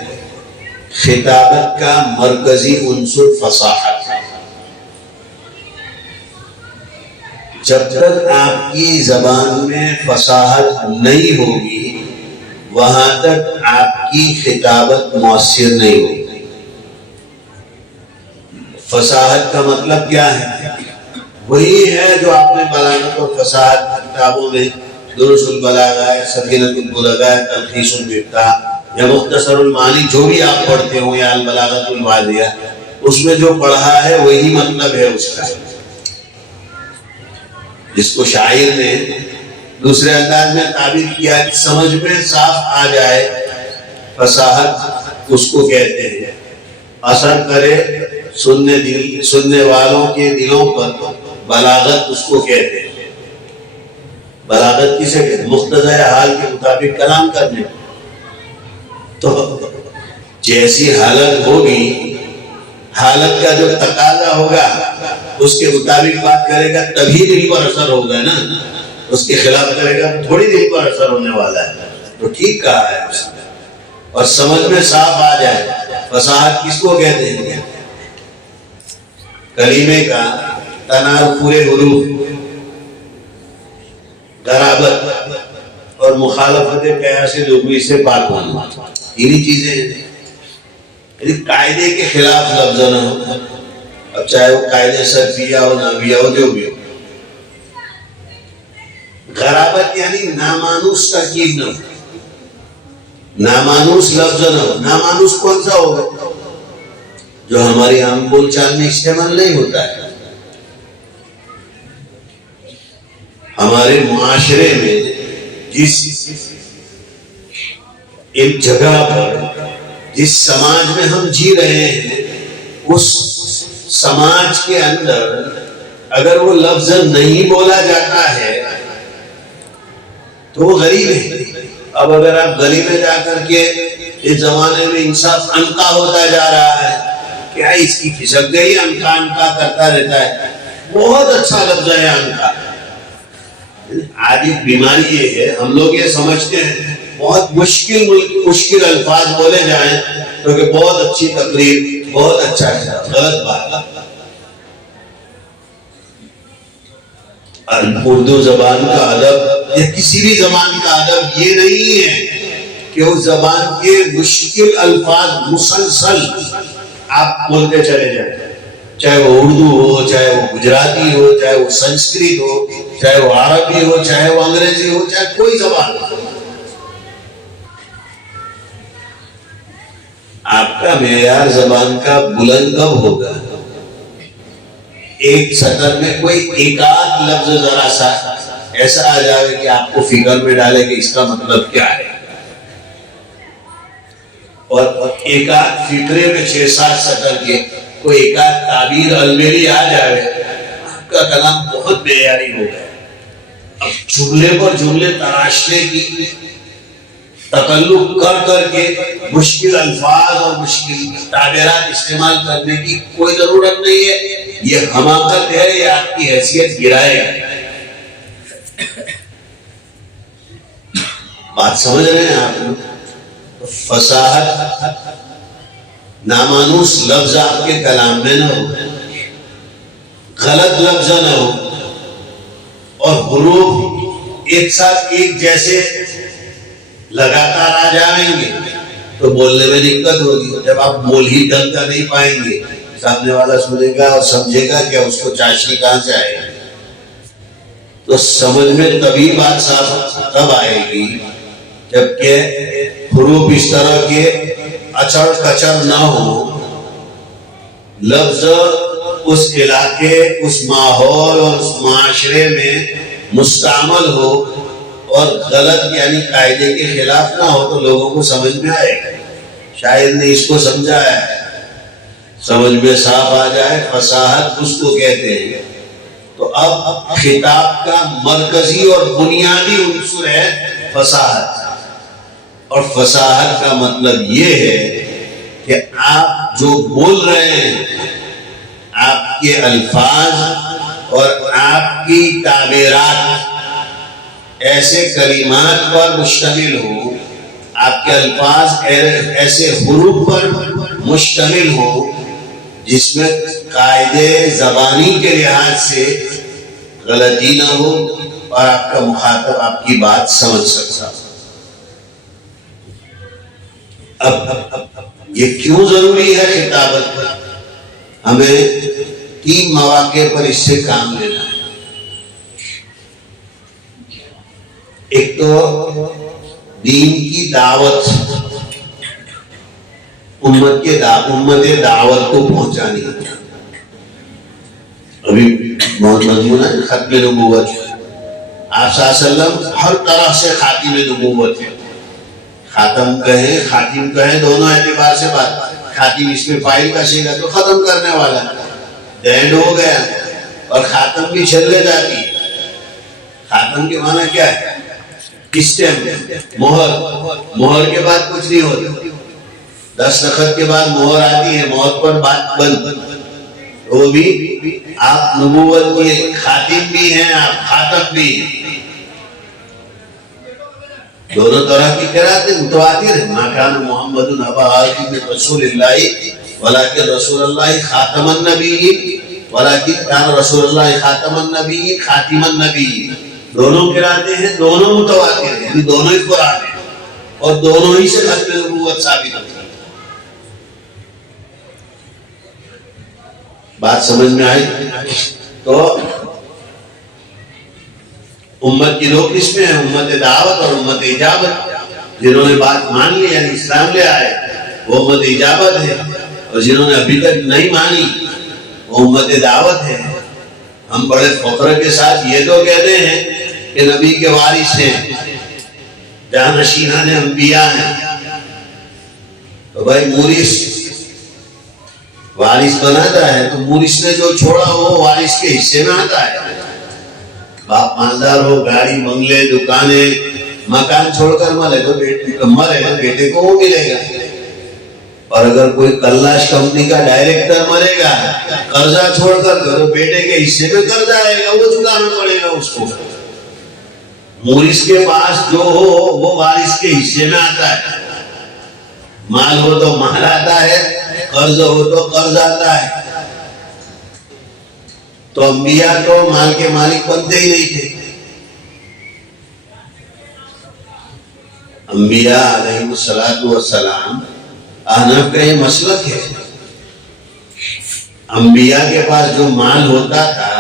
خطابت کا مرکزی عنصر فصاحت۔ جب تک آپ کی زبان میں فصاحت نہیں ہوگی وہاں تک آپ کی خطابت مؤثر نہیں ہوگی۔ فصاحت کا مطلب کیا ہے؟ وہی ہے جو آپ نے بلاغت اور فصاحت کتابوں میں دروس البلاغہ، سفینۃ البلغاء، تلخیص المفتاح یا مختصر المعانی جو بھی آپ پڑھتے ہوں، یا البلاغۃ الواضحہ، اس میں جو پڑھا ہے وہی مطلب ہے اس کا، جس کو شاعر نے دوسرے انداز میں تعبیر کیا کہ سمجھ میں صاف آ جائے، فصاحت اس کو کہتے ہیں، اثر کرے سننے والوں کے دلوں پر، بلاغت اس کو کہتے ہیں۔ بلاغت کسے کہتے ہیں؟ مقتضی حال کے مطابق کلام کرنے۔ تو جیسی حالت ہوگی، حالت کا جو تقاضا ہوگا اس کے مطابق بات کرے گا، تبھی دل پر اثر ہوگا نا، اس کے خلاف کرے گا تھوڑی دل پر اثر ہونے والا ہے۔ تو ٹھیک کہا ہے اس نے، اور سمجھ میں صاف آ جائے۔ فصاحت کس کو کہتے ہیں؟ کلمے کا تناظر، پورے حروف، غرابت اور مخالفت قیاس لغوی سے پاک ہونا، یہی چیزیں ہیں۔ قاعدے کے خلاف لفظ نہ ہو، اب چاہے وہ قاعدے صرفیہ ہو، نحویہ ہو، جو بھی ہو۔ غرابت یعنی نامانوس ترکیب نہ ہو، نامانوس لفظ نہ ہو۔ نامانوس کون سا ہوگا؟ جو ہماری عام بول چال میں استعمال نہیں ہوتا ہے۔ ہمارے معاشرے میں جس ایک جگہ پر، جس سماج میں ہم جی رہے ہیں، اس سماج کے اندر اگر وہ لفظ نہیں بولا جاتا ہے تو وہ غریب ہے۔ اب اگر آپ گلی میں جا کر کے اس زمانے میں انصاف انکا ہوتا جا رہا ہے، کیا اس کی کھسک گئی، انکا انکا کرتا رہتا ہے، بہت اچھا لفظ ہے انکا۔ آج ایک بیماری یہ ہے، ہم لوگ یہ سمجھتے ہیں بہت مشکل الفاظ بولے جائیں تو کہ بہت اچھی تقریر، بہت اچھا ہے، غلط بات۔ اردو زبان کا ادب یا کسی بھی زبان کا ادب یہ نہیں ہے کہ اس زبان کے مشکل الفاظ مسلسل آپ بولتے چلے جائیں، چاہے وہ اردو ہو، چاہے وہ گجراتی ہو، چاہے وہ سنسکرت ہو، چاہے وہ عربی ہو، چاہے وہ انگریزی ہو، چاہے کوئی زبان ہو۔ آپ کا معیار زبان کا بلند کب ہوگا؟ ایک سطر میں کوئی ایک آدھ لفظ ذرا سا ایسا آ جائے کہ آپ کو فکر میں ڈالے کہ اس کا مطلب کیا ہے، اور ایک آدھ فکرے میں 6-7 سطر کے کوئی ایک آدھ تعبیر المیری آ جائے، آپ کا کلام بہت معیاری ہو گیا۔ اب جملے پر جملے تراشنے کی، تکلف کر کر کے مشکل الفاظ اور مشکل تعبیرات استعمال کرنے کی کوئی ضرورت نہیں ہے۔ یہ حماقت ہے، یہ آپ کی حیثیت گرائے گا۔ بات سمجھ رہے ہیں آپ؟ فصاحت، نامانوس لفظ آپ کے کلام میں نہ ہو، غلط لفظ نہ ہو، اور حروف ایک ساتھ ایک جیسے لگاتار آ جائیں گے تو بولنے میں دقت ہوگی۔ جب آپ بول ہی ڈھنگ کا نہیں پائیں گے، سامنے والا سنے گا اور سمجھے گا کہ اس کو چاشنی کہاں سے آئے گی، تو سمجھ میں تبھی بات صاف تب آئے گی جبکہ حروف اس طرح کے اچڑ کچڑ نہ ہو، لفظ اس علاقے، اس ماحول اور اس معاشرے میں مستعمل ہو اور غلط یعنی قاعدے کے خلاف نہ ہو، تو لوگوں کو سمجھ میں آئے گا۔ شاعر نے اس کو سمجھا ہے، سمجھ میں صاف آ جائے، فصاحت اس کو کہتے ہیں۔ تو اب خطاب کا مرکزی اور بنیادی عنصر ہے فصاحت، اور فصاحت کا مطلب یہ ہے کہ آپ جو بول رہے ہیں، آپ کے الفاظ اور آپ کی تعبیرات ایسے کلمات پر مشتمل ہو، آپ کے الفاظ ایسے حروف پر مشتمل ہو جس میں قاعدے زبانی کے لحاظ سے غلطی نہ ہو اور آپ کا مخاطب آپ کی بات سمجھ سکتا۔ اب یہ کیوں ضروری ہے خطابت؟ ہمیں 3 مواقع پر اس سے کام لینا ہے۔ ایک تو دین کی دعوت، امت دعوت کو پہنچانی۔ ابھی بہت مضمون ہے ختم نبوت، آپ صلی اللہ علیہ وسلم ہر طرح سے خاتم نبوت ہے، خاتم کہیں خاتم کہیں دونوں اعتبار سے بات۔ خاتم اس میں فائل کا صیغہ تو ختم کرنے والا، اینڈ ہو گیا، اور خاتم بھی چھلے جاتی۔ خاتم کے معنی کیا ہے؟ اسٹیمپ، مہر کے بعد کچھ نہیں ہوتا، دستخط کے بعد مہر آتی ہے، مہر پر بات بند۔ وہ بھی آپ نبوت کے خاتم بھی ہیں، آپ خاتم بھی ہیں، دونوں طرح کی قرأت متواتر ہے۔ ما کان محمد ابا احد من رسول اللہ ولکن رسول اللہ خاتم النبیین ولکن کان رسول اللہ خاتم النبیین خاتم النبیین۔ دونوں قرأتیں ہیں، دونوں متواتر ہیں، دونوں ہی قرآن ہیں، اور دونوں ہی سے ختم نبوت ثابت ہوتی ہے۔ بات سمجھ میں آئی؟ تو امت کی 2 قسمیں ہیں، امت دعوت اور امت اجابت۔ جنہوں نے بات مان لی یعنی اسلام لے آئے وہ امت اجابت ہے، اور جنہوں نے ابھی تک نہیں مانی وہ امت دعوت ہے۔ ہم بڑے فخر کے ساتھ یہ تو کہتے ہیں کہ نبی کے وارث ہیں، جانشینان انبیاء ہیں۔ تو بھائی مورث وارث بناتا ہے، تو مورث نے جو چھوڑا وہ وارث کے حصے میں آتا ہے۔ باپ مالدار ہو، گاڑی بنگلے دکانیں مکان چھوڑ کر مرے تو بیٹے کو وہ ملے گا، اور اگر کوئی کلاش کمپنی کا ڈائریکٹر مرے گا قرضہ چھوڑ کر تو بیٹے کے حصے میں قرضہ آئے گا، وہ چکانا پڑے گا اس کو۔ مورث کے پاس جو ہو وہ وارث کے حصے میں آتا ہے. مال ہو تو مال آتا ہے, قرض ہو تو قرض آتا ہے. تو انبیاء تو مال کے مالک بنتے ہی نہیں تھے. انبیاء علیہ السلام احناف کا یہ مسلک ہے. انبیاء کے پاس جو مال ہوتا تھا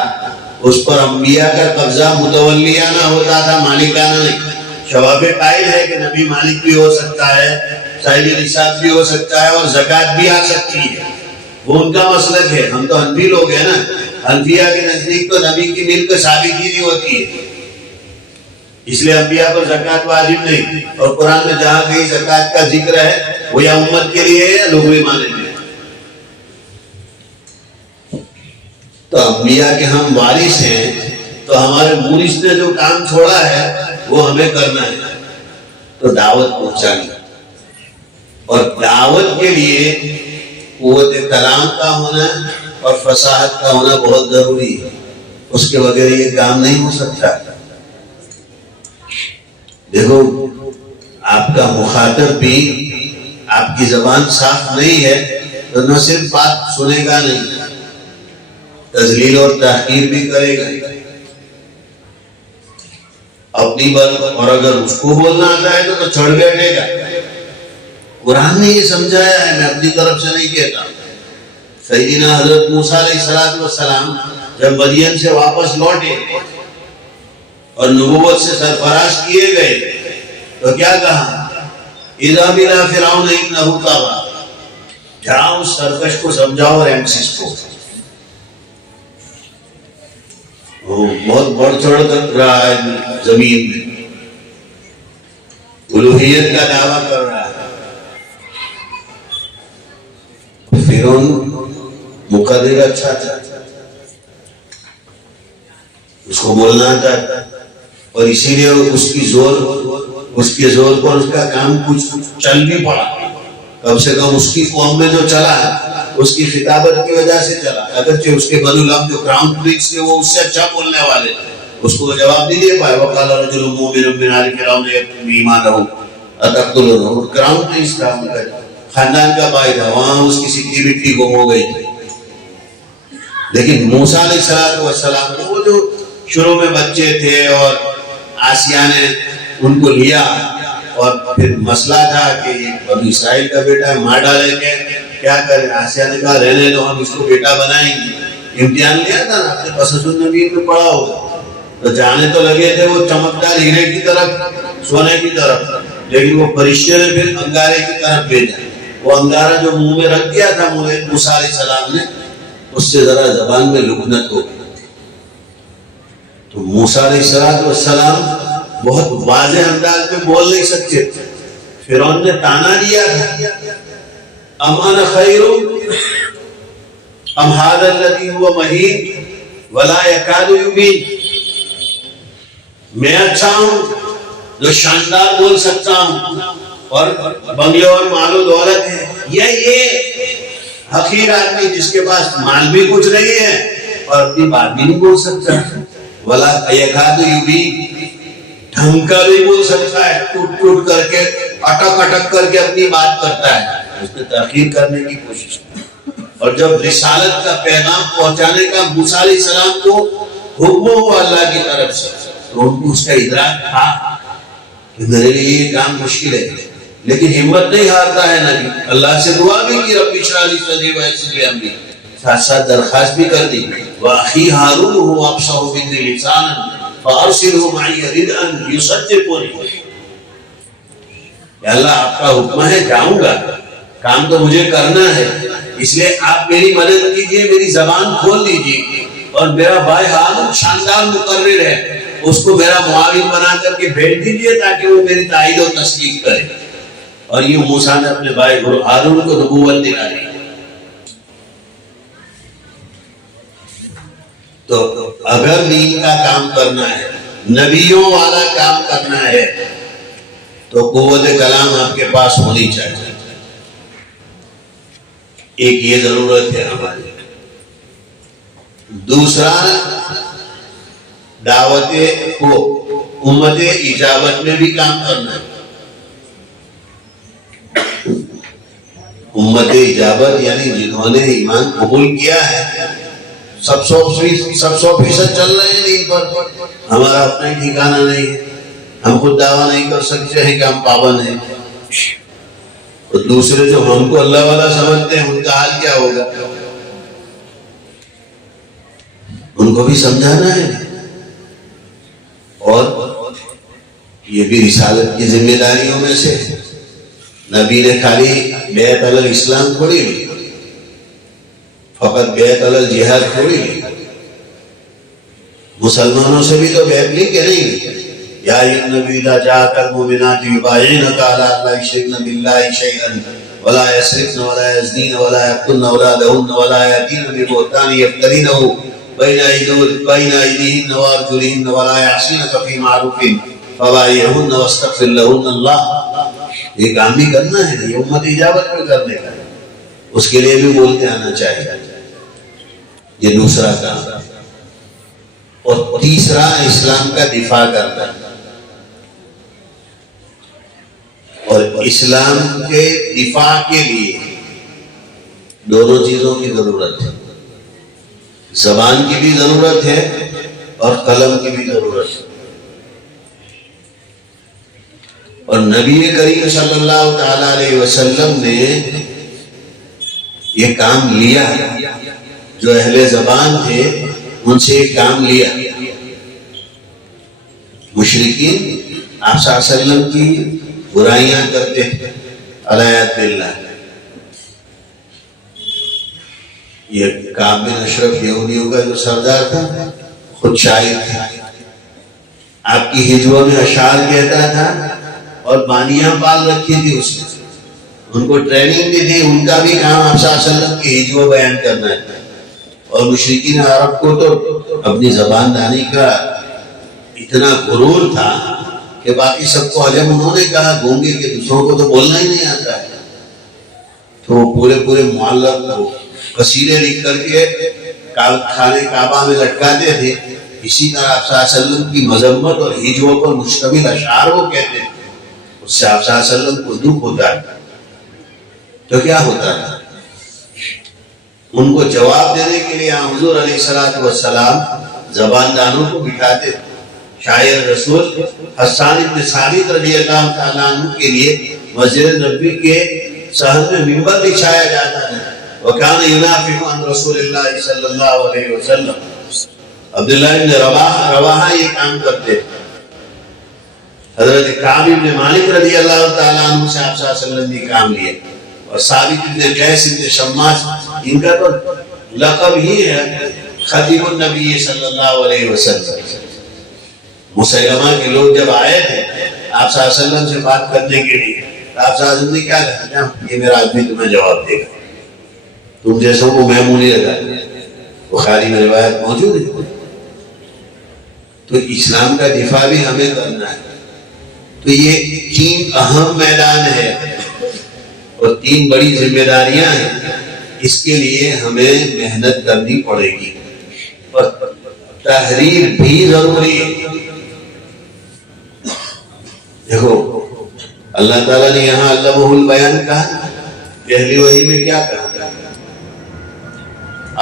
اس پر انبیاء کا قبضہ متولیانہ ہوتا تھا, مالکانہ نہیں. شواب قائل ہے کہ نبی مالک بھی ہو سکتا ہے, صاحب نصاب بھی ہو سکتا ہے, اور زکوٰۃ بھی آ سکتی ہے. وہ ان کا مسلک ہے. ہم تو حنفی لوگ ہیں نا. حنفیہ کے نزدیک تو نبی کی ملک ثابت ہی نہیں ہوتی ہے, اس لیے انبیاء پر زکوٰۃ واجب نہیں. اور قرآن میں جہاں کہیں زکوٰۃ کا ذکر ہے وہ یا امت کے لیے ہے یا لغوی معنی میں. تو انبیاء کے ہم وارث ہیں, تو ہمارے مورث نے جو کام چھوڑا ہے وہ ہمیں کرنا ہے. تو دعوت پہنچانی, اور دعوت کے لیے قوت کلام کا ہونا اور فصاحت کا ہونا بہت ضروری ہے. اس کے بغیر یہ کام نہیں ہو سکتا. دیکھو, آپ کا مخاطب بھی آپ کی زبان صاف نہیں ہے تو نہ صرف بات سنے گا نہیں, تذلیل اور تحقیر بھی کرے گا اپنی بات. اور اگر اس کو بولنا آتا ہے تو چھڑ بیٹھے گا. قرآن نے یہ سمجھایا ہے, میں اپنی طرف سے نہیں کہتا. سیدنا حضرت موسیٰ علیہ السلام جب مدین سے واپس لوٹے اور نبوت سے سرفراز کیے گئے تو کیا کہا؟ اذهب الى فرعون انه طغى, جاؤ اس سرکش کو سمجھاؤ اور ایمسس کو. وہ بہت بڑھ چڑھ کر رہا ہے زمین میں, الوہیت کا دعویٰ کر رہا ہے. فرعون مقرر اچھا تھا, اس کو بولنا آتا ہے, اور اسی لیے اس کے زور پر اس کا کام کچھ چل بھی پڑا. کم سے کم اس کی قوم میں جو چلا اس کی خطابت کی وجہ سے چلا. اگرچہ اس کے بنو لم جو کراؤن پرنس تھے وہ اس سے اچھا بولنے والے, اس کو جواب نہیں دے پائے. وقال رجل مؤمن من آل فرعون یکتم ایمانہ اتقتلونہ. کراؤن پرنس تھا, ان کا خاندان کا بھائی تھا, وہاں اس کی سکھی بکھی گم ہو گئی تھی. لیکن موسیٰ علیہ السلام کو وہ جو شروع میں بچے تھے اور آسیہ نے ان کو لیا, اور پھر مسئلہ تھا کہ یہ بنی اسرائیل کا بیٹا ہے, مار ڈالیں گے, کیا کریں؟ آسیہ نے کہا رہنے دو, ہم اس کو بیٹا بنائیں گے. امتحان لیا تھا نا, آپ نے قصص النبی میں پڑھا ہوگا. تو جانے تو لگے تھے وہ چمکدار ہیرے کی طرف, سونے کی طرف, لیکن وہ فرشتے نے پھر انگارے کی طرف بھیجا. وہ انگارہ جو منہ میں رکھ دیا تھا موسیٰ علیہ السلام نے, اس سے ذرا زبان میں لکنت ہو گئی. تو موسیٰ علیہ السلام بہت واضح انداز میں بول نہیں سکتے. فرعون نے تانا دیا تھا, ام انا خیر ام ھذا الذی هو مہین ولا یکاد یبین. میں اچھا ہوں جو شاندار بول سکتا ہوں اور بنگلے اور مال و دولت ہے, یہ حقیر آدمی جس کے پاس مال بھی کچھ نہیں ہے اور اپنی بات بھی نہیں بول سکتا. ولا یکاد یبین, ڈھنگ کا بھی بول سکتا ہے, ٹوٹ ٹوٹ کر کے اٹک اٹک کر کے اپنی بات کرتا ہے. اس نے تاخیر کرنے کی کوشش کی. اور جب رسالت کا پیغام پہنچانے کا موسیٰ علیہ السلام کو حکم ہوا اللہ کی طرف سے, تو ان کو اس کا ادراک تھا کہ میرے لیے یہ کام مشکل ہے, لیکن ہمت نہیں ہارتا ہے نبی. اللہ سے دعا بھی کی, رب اشرح لی صدری ویسر لی امری, ساتھ ساتھ درخواست بھی کر دی, واخی ہارون هو افصح منی لسانا فارسلہ معی ردءا یصدقنی. یا اللہ آپ کا حکم ہے, جاؤں گا, کام تو مجھے کرنا ہے, اس لیے آپ میری مدد کیجئے, میری زبان کھول دیجئے. اور میرا بھائی ہارون شاندار مقرر ہے, اس کو میرا معاون بنا کر کے بھیج دیجئے تاکہ وہ میری تائید و تصدیق کرے. اور یہ موسیٰ نے اپنے بھائی ہارون کو نبوت دلا دی. تو اگر دین کا کام کرنا ہے, نبیوں والا کام کرنا ہے, تو قوت کلام آپ کے پاس ہونی چاہیے. ایک یہ ضرورت ہے ہماری. دوسرا, دعوت کو امت اجابت میں بھی کام کرنا ہے. امت اجابت یعنی جنہوں نے ایمان قبول کیا ہے، سب 100% چل رہے ہیں دین پر. ہمارا اپنا ہی ٹھکانا نہیں ہے. ہم خود دعویٰ نہیں کر سکتے ہیں کہ ہم پابند ہیں. اور دوسرے جو ہم کو اللہ والا سمجھتے ہیں ان کا حال کیا ہوگا؟ ان کو بھی سمجھانا ہے. اور یہ بھی رسالت کی ذمہ داریوں میں سے. نبی نے خالی بیعت علی الاسلام تھوڑی لی، فقط بیعت علی الجہاد تھوڑی لی. مسلمانوں سے بھی تو بیعت لی کہ نہیں لی؟ یا ایھا النبی اذا جاءک المؤمنات یبایعنک علی ان لا یشرکن باللہ شیئا ولا یسرقن ولا یزنین ولا یقتلن اولادہن ولا یأتین ببہتان یفترینہ بین ایدیہن وارجلہن ولا یعصینک فی معروف فبایعہن واستغفر لہن اللہ. یہ کام بھی کرنا ہے، یہ امت اجابت میں کرنے کا ہے. اس کے لیے بھی بولتے آنا چاہیے. یہ دوسرا کام. اور تیسرا اسلام کا دفاع کرنا. اور اسلام کے دفاع کے لیے دونوں چیزوں کی ضرورت ہے. زبان کی بھی ضرورت ہے اور قلم کی بھی ضرورت ہے. اور نبی کریم صلی اللہ تعالی علیہ وسلم نے یہ کام لیا. جو اہل زبان تھے ان سے یہ کام لیا. مشرکین آپ صلی اللہ علیہ وسلم کی برائیاں کرتے تھے علیہ باللہ. یہ کعب بن اشرف یہودیوں کا جو سردار تھا خود شاعر تھا. آپ کی ہجووں میں اشعار کہتا تھا اور بانیاں پال رکھی تھی اس نے. ان کو ٹریننگ بھی تھی. ان کا بھی کام آپ صلی اللہ علیہ وسلم کی ہجوہ بیان کرنا ہے. اور مشرکین عرب کو تو اپنی زبان دانی کا اتنا غرور تھا کہ باقی سب کو عجم انہوں نے کہا گونگے کہ دوسروں کو تو بولنا ہی نہیں آتا ہے. تو وہ پورے معلق کو قصیدے لکھ کر کے خانے کعبہ میں لٹکاتے تھے. اسی طرح آپ صلی اللہ علیہ وسلم کی مذمت اور ہجووں پر مشتمل اشعار وہ کہتے تھے. اس سے آپ صلی اللہ علیہ وسلم کو دکھ ہوتا ہے. تو کیا ہوتا ہے؟ ان کو جواب دینے کے لیے حضور علیہ الصلوۃ والسلام زبان دانوں کو بٹھاتے تھے. شاعر رسول حسان بن ثابت رضی اللہ تعالیٰ عنہ کے لیے مسجد نبوی کے صحن میں منبر بچھایا جاتا تھا. وَكَانَ يُنَافِعُ عَنْ رَسُولِ اللَّهِ صلی اللہ علیہ وسلم. عبداللہ بن رواحہ یہ کام کرتے تھے. حضرت کعب بن مالک رضی اللہ تعالیٰ عنہ سے آپ صلی اللہ علیہ وسلم نے کام لیا. اور ثابت بن قیس بن شماس ان کا تو لقب ہی ہے خطیب النبی صلی اللہ علیہ وسلم. مسلمہ کے لوگ جب آئے تھے آپ صلی اللہ علیہ وسلم سے بات کرنے کے لیے، آپ صلی اللہ علیہ وسلم نے کیا کہا؟ یہ میرا آدمی تمہیں جواب دے گا، تم جیسوں کو محمولی لگا. بخاری میں روایت موجود ہے. تو اسلام کا دفاع بھی ہمیں کرنا ہے. تو یہ 3 اہم میدان ہے اور 3 بڑی ذمہ داریاں ہیں. اس کے لیے ہمیں محنت کرنی پڑے گی اور تحریر بھی ضروری ہے. دیکھو اللہ تعالیٰ نے یہاں علمہ البیان کہا. پہلی وحی میں کیا کہا؟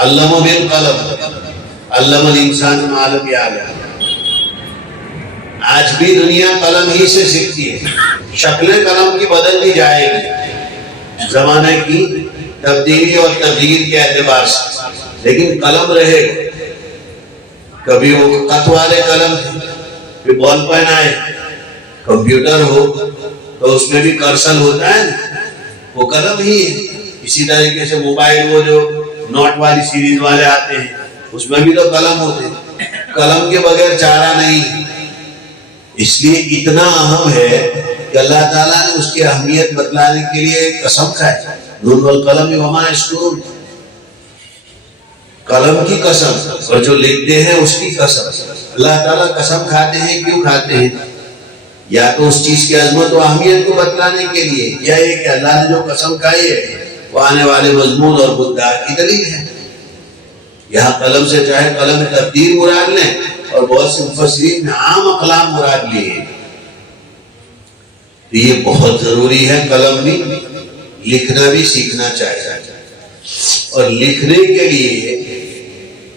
علمہ بالقلم علم الانسان ما لم یعلم. آج بھی دنیا قلم ہی سے سیکھتی ہے. شکلیں قلم کی بدل دی جائے گی زمانے کی تبدیلی اور تغییر کے اعتبار سے، لیکن قلم رہے گا. کبھی وہ خط والے قلم تھے، پھر بال پین آئے. کمپیوٹر ہو تو اس میں بھی کرسل ہوتا ہے، وہ قلم ہی ہے. اسی طریقے سے موبائل وہ جو نوٹ والی سیریز والے آتے ہیں اس میں بھی تو قلم ہوتے ہیں. قلم کے بغیر چارہ نہیں. اس لیے اتنا اہم ہے کہ اللہ تعالیٰ نے اس کی اہمیت بتلانے کے لیے قسم کھائی. نون والقلم وما یسطرون. قلم کی قسم اور جو لکھتے ہیں اس کی قسم. اللہ تعالیٰ قسم کھاتے ہیں. کیوں کھاتے ہیں؟ یا تو اس چیز کی عظمت و اہمیت کو بتلانے کے لیے، یا یہ کہ اللہ نے جو قسم کھائی ہے وہ آنے والے مضمون اور مدعا کی دلیل ہے. یہاں قلم سے چاہے قلم تقدیر مراد لیں اور بہت سے مفسرین نے عام اقلام مراد لیے ہیں۔ یہ بہت ضروری ہے، قلم بھی لکھنا بھی سیکھنا چاہیے، اور لکھنے کے لیے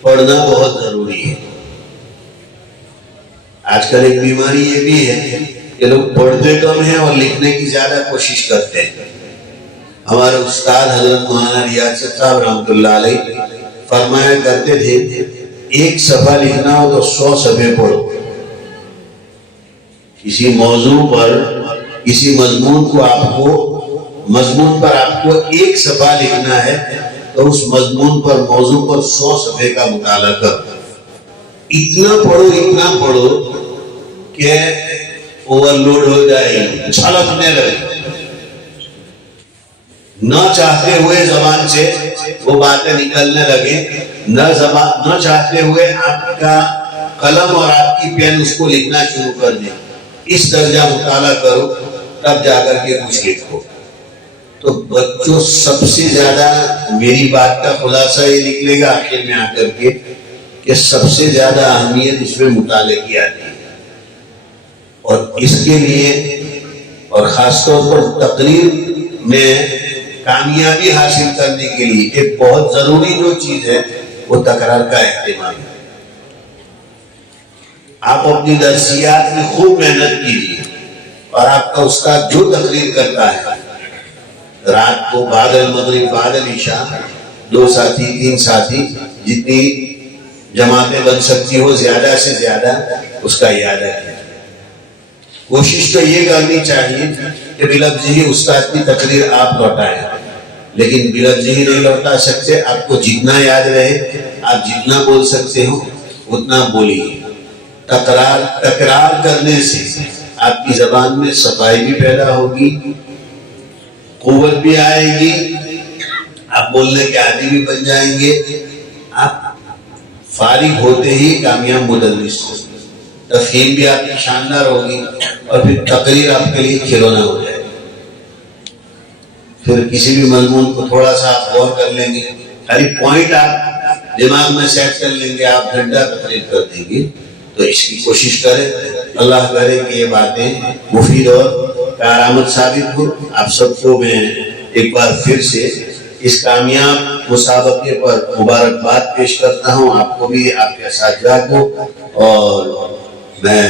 پڑھنا بہت ضروری ہے۔ آج کل ایک بیماری یہ بھی ہے کہ لوگ پڑھتے کم ہیں اور لکھنے کی زیادہ کوشش کرتے ہیں۔ ہمارے استاد حضرت مولانا ریاض صاحب رحمۃ اللہ علیہ فرمایا کرتے تھے، ایک صفحہ لکھنا ہو تو 100 صفحے پڑھو۔ کسی موضوع پر، کسی مضمون پر آپ کو ایک صفحہ لکھنا ہے تو اس مضمون پر، موضوع پر 100 صفحے کا مطالعہ کرو۔ اتنا پڑھو کہ اوور لوڈ ہو جائے، چھلکنے لگے، نہ چاہتے ہوئے زبان سے وہ باتیں نکلنے لگے، نہ چاہتے ہوئے آپ کا قلم اور آپ کی پین اس کو لکھنا شروع کر دیں۔ اس درجہ مطالعہ کرو، تب جا کر کے کچھ لکھو۔ تو بچوں سب سے زیادہ، میری بات کا خلاصہ یہ نکلے گا آخر میں آ کر کے، کہ سب سے زیادہ اہمیت اس میں مطالعے کی آتی ہے، اور اس کے لیے، اور خاص طور پر تقریر میں کامیابی حاصل کرنے کے لیے ایک بہت ضروری جو چیز ہے وہ تکرار کا اہتمام ہے۔ آپ اپنی درسیات میں خوب محنت کیجیے، اور آپ کا استاد جو تقریر کرتا ہے، رات کو بعد المغرب بعد العشاء 2 ساتھی 3 ساتھی جتنی جماعتیں بن سکتی ہو زیادہ سے زیادہ اس کا اعادہ کیا۔ کوشش تو یہ کرنی چاہیے کہ بلفظ ہی استاد کی تقریر آپ لوٹائیں، لیکن بلفظ ہی نہیں لوٹا سکتے، آپ کو جتنا یاد رہے، آپ جتنا بول سکتے ہو اتنا بولیے۔ تکرار کرنے سے آپ کی زبان میں صفائی بھی پیدا ہوگی، قوت بھی آئے گی، آپ بولنے کے عادی بھی بن جائیں گے، آپ فارغ ہوتے ہی کامیاب مدرس ہو، تفہیم بھی آپ کی شاندار ہوگی، اور پھر تقریر آپ کے لیے کھلونا ہو جائے گا۔ پھر کسی بھی مضمون کو تھوڑا سا آپ غور کر لیں گے، خالی پوائنٹ آپ دماغ میں سیٹ کر لیں گے، آپ گھنٹہ تقریر کر دیں گے۔ تو اس کی کوشش کریں، اللہ کرے کہ یہ باتیں مفید اور کارآمد ثابت ہو۔ آپ سب کو میں ایک بار پھر سے اس کامیاب مسابقے پر مبارکباد پیش کرتا ہوں، آپ کو بھی، آپ کے اساتذہ کو، اور میں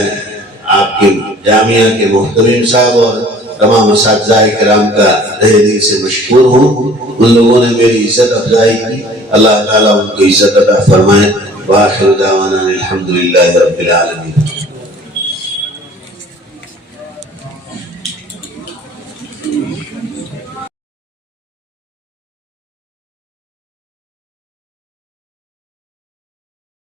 آپ کے جامعہ کے محترم صاحب اور تمام اساتذہ کرام کا تہہ دل سے مشکور ہوں۔ ان لوگوں نے میری عزت افزائی کی، اللہ تعالیٰ ان کو عزت عطا فرمائے۔ وآخر دعوانا الحمدللہ رب العالمین۔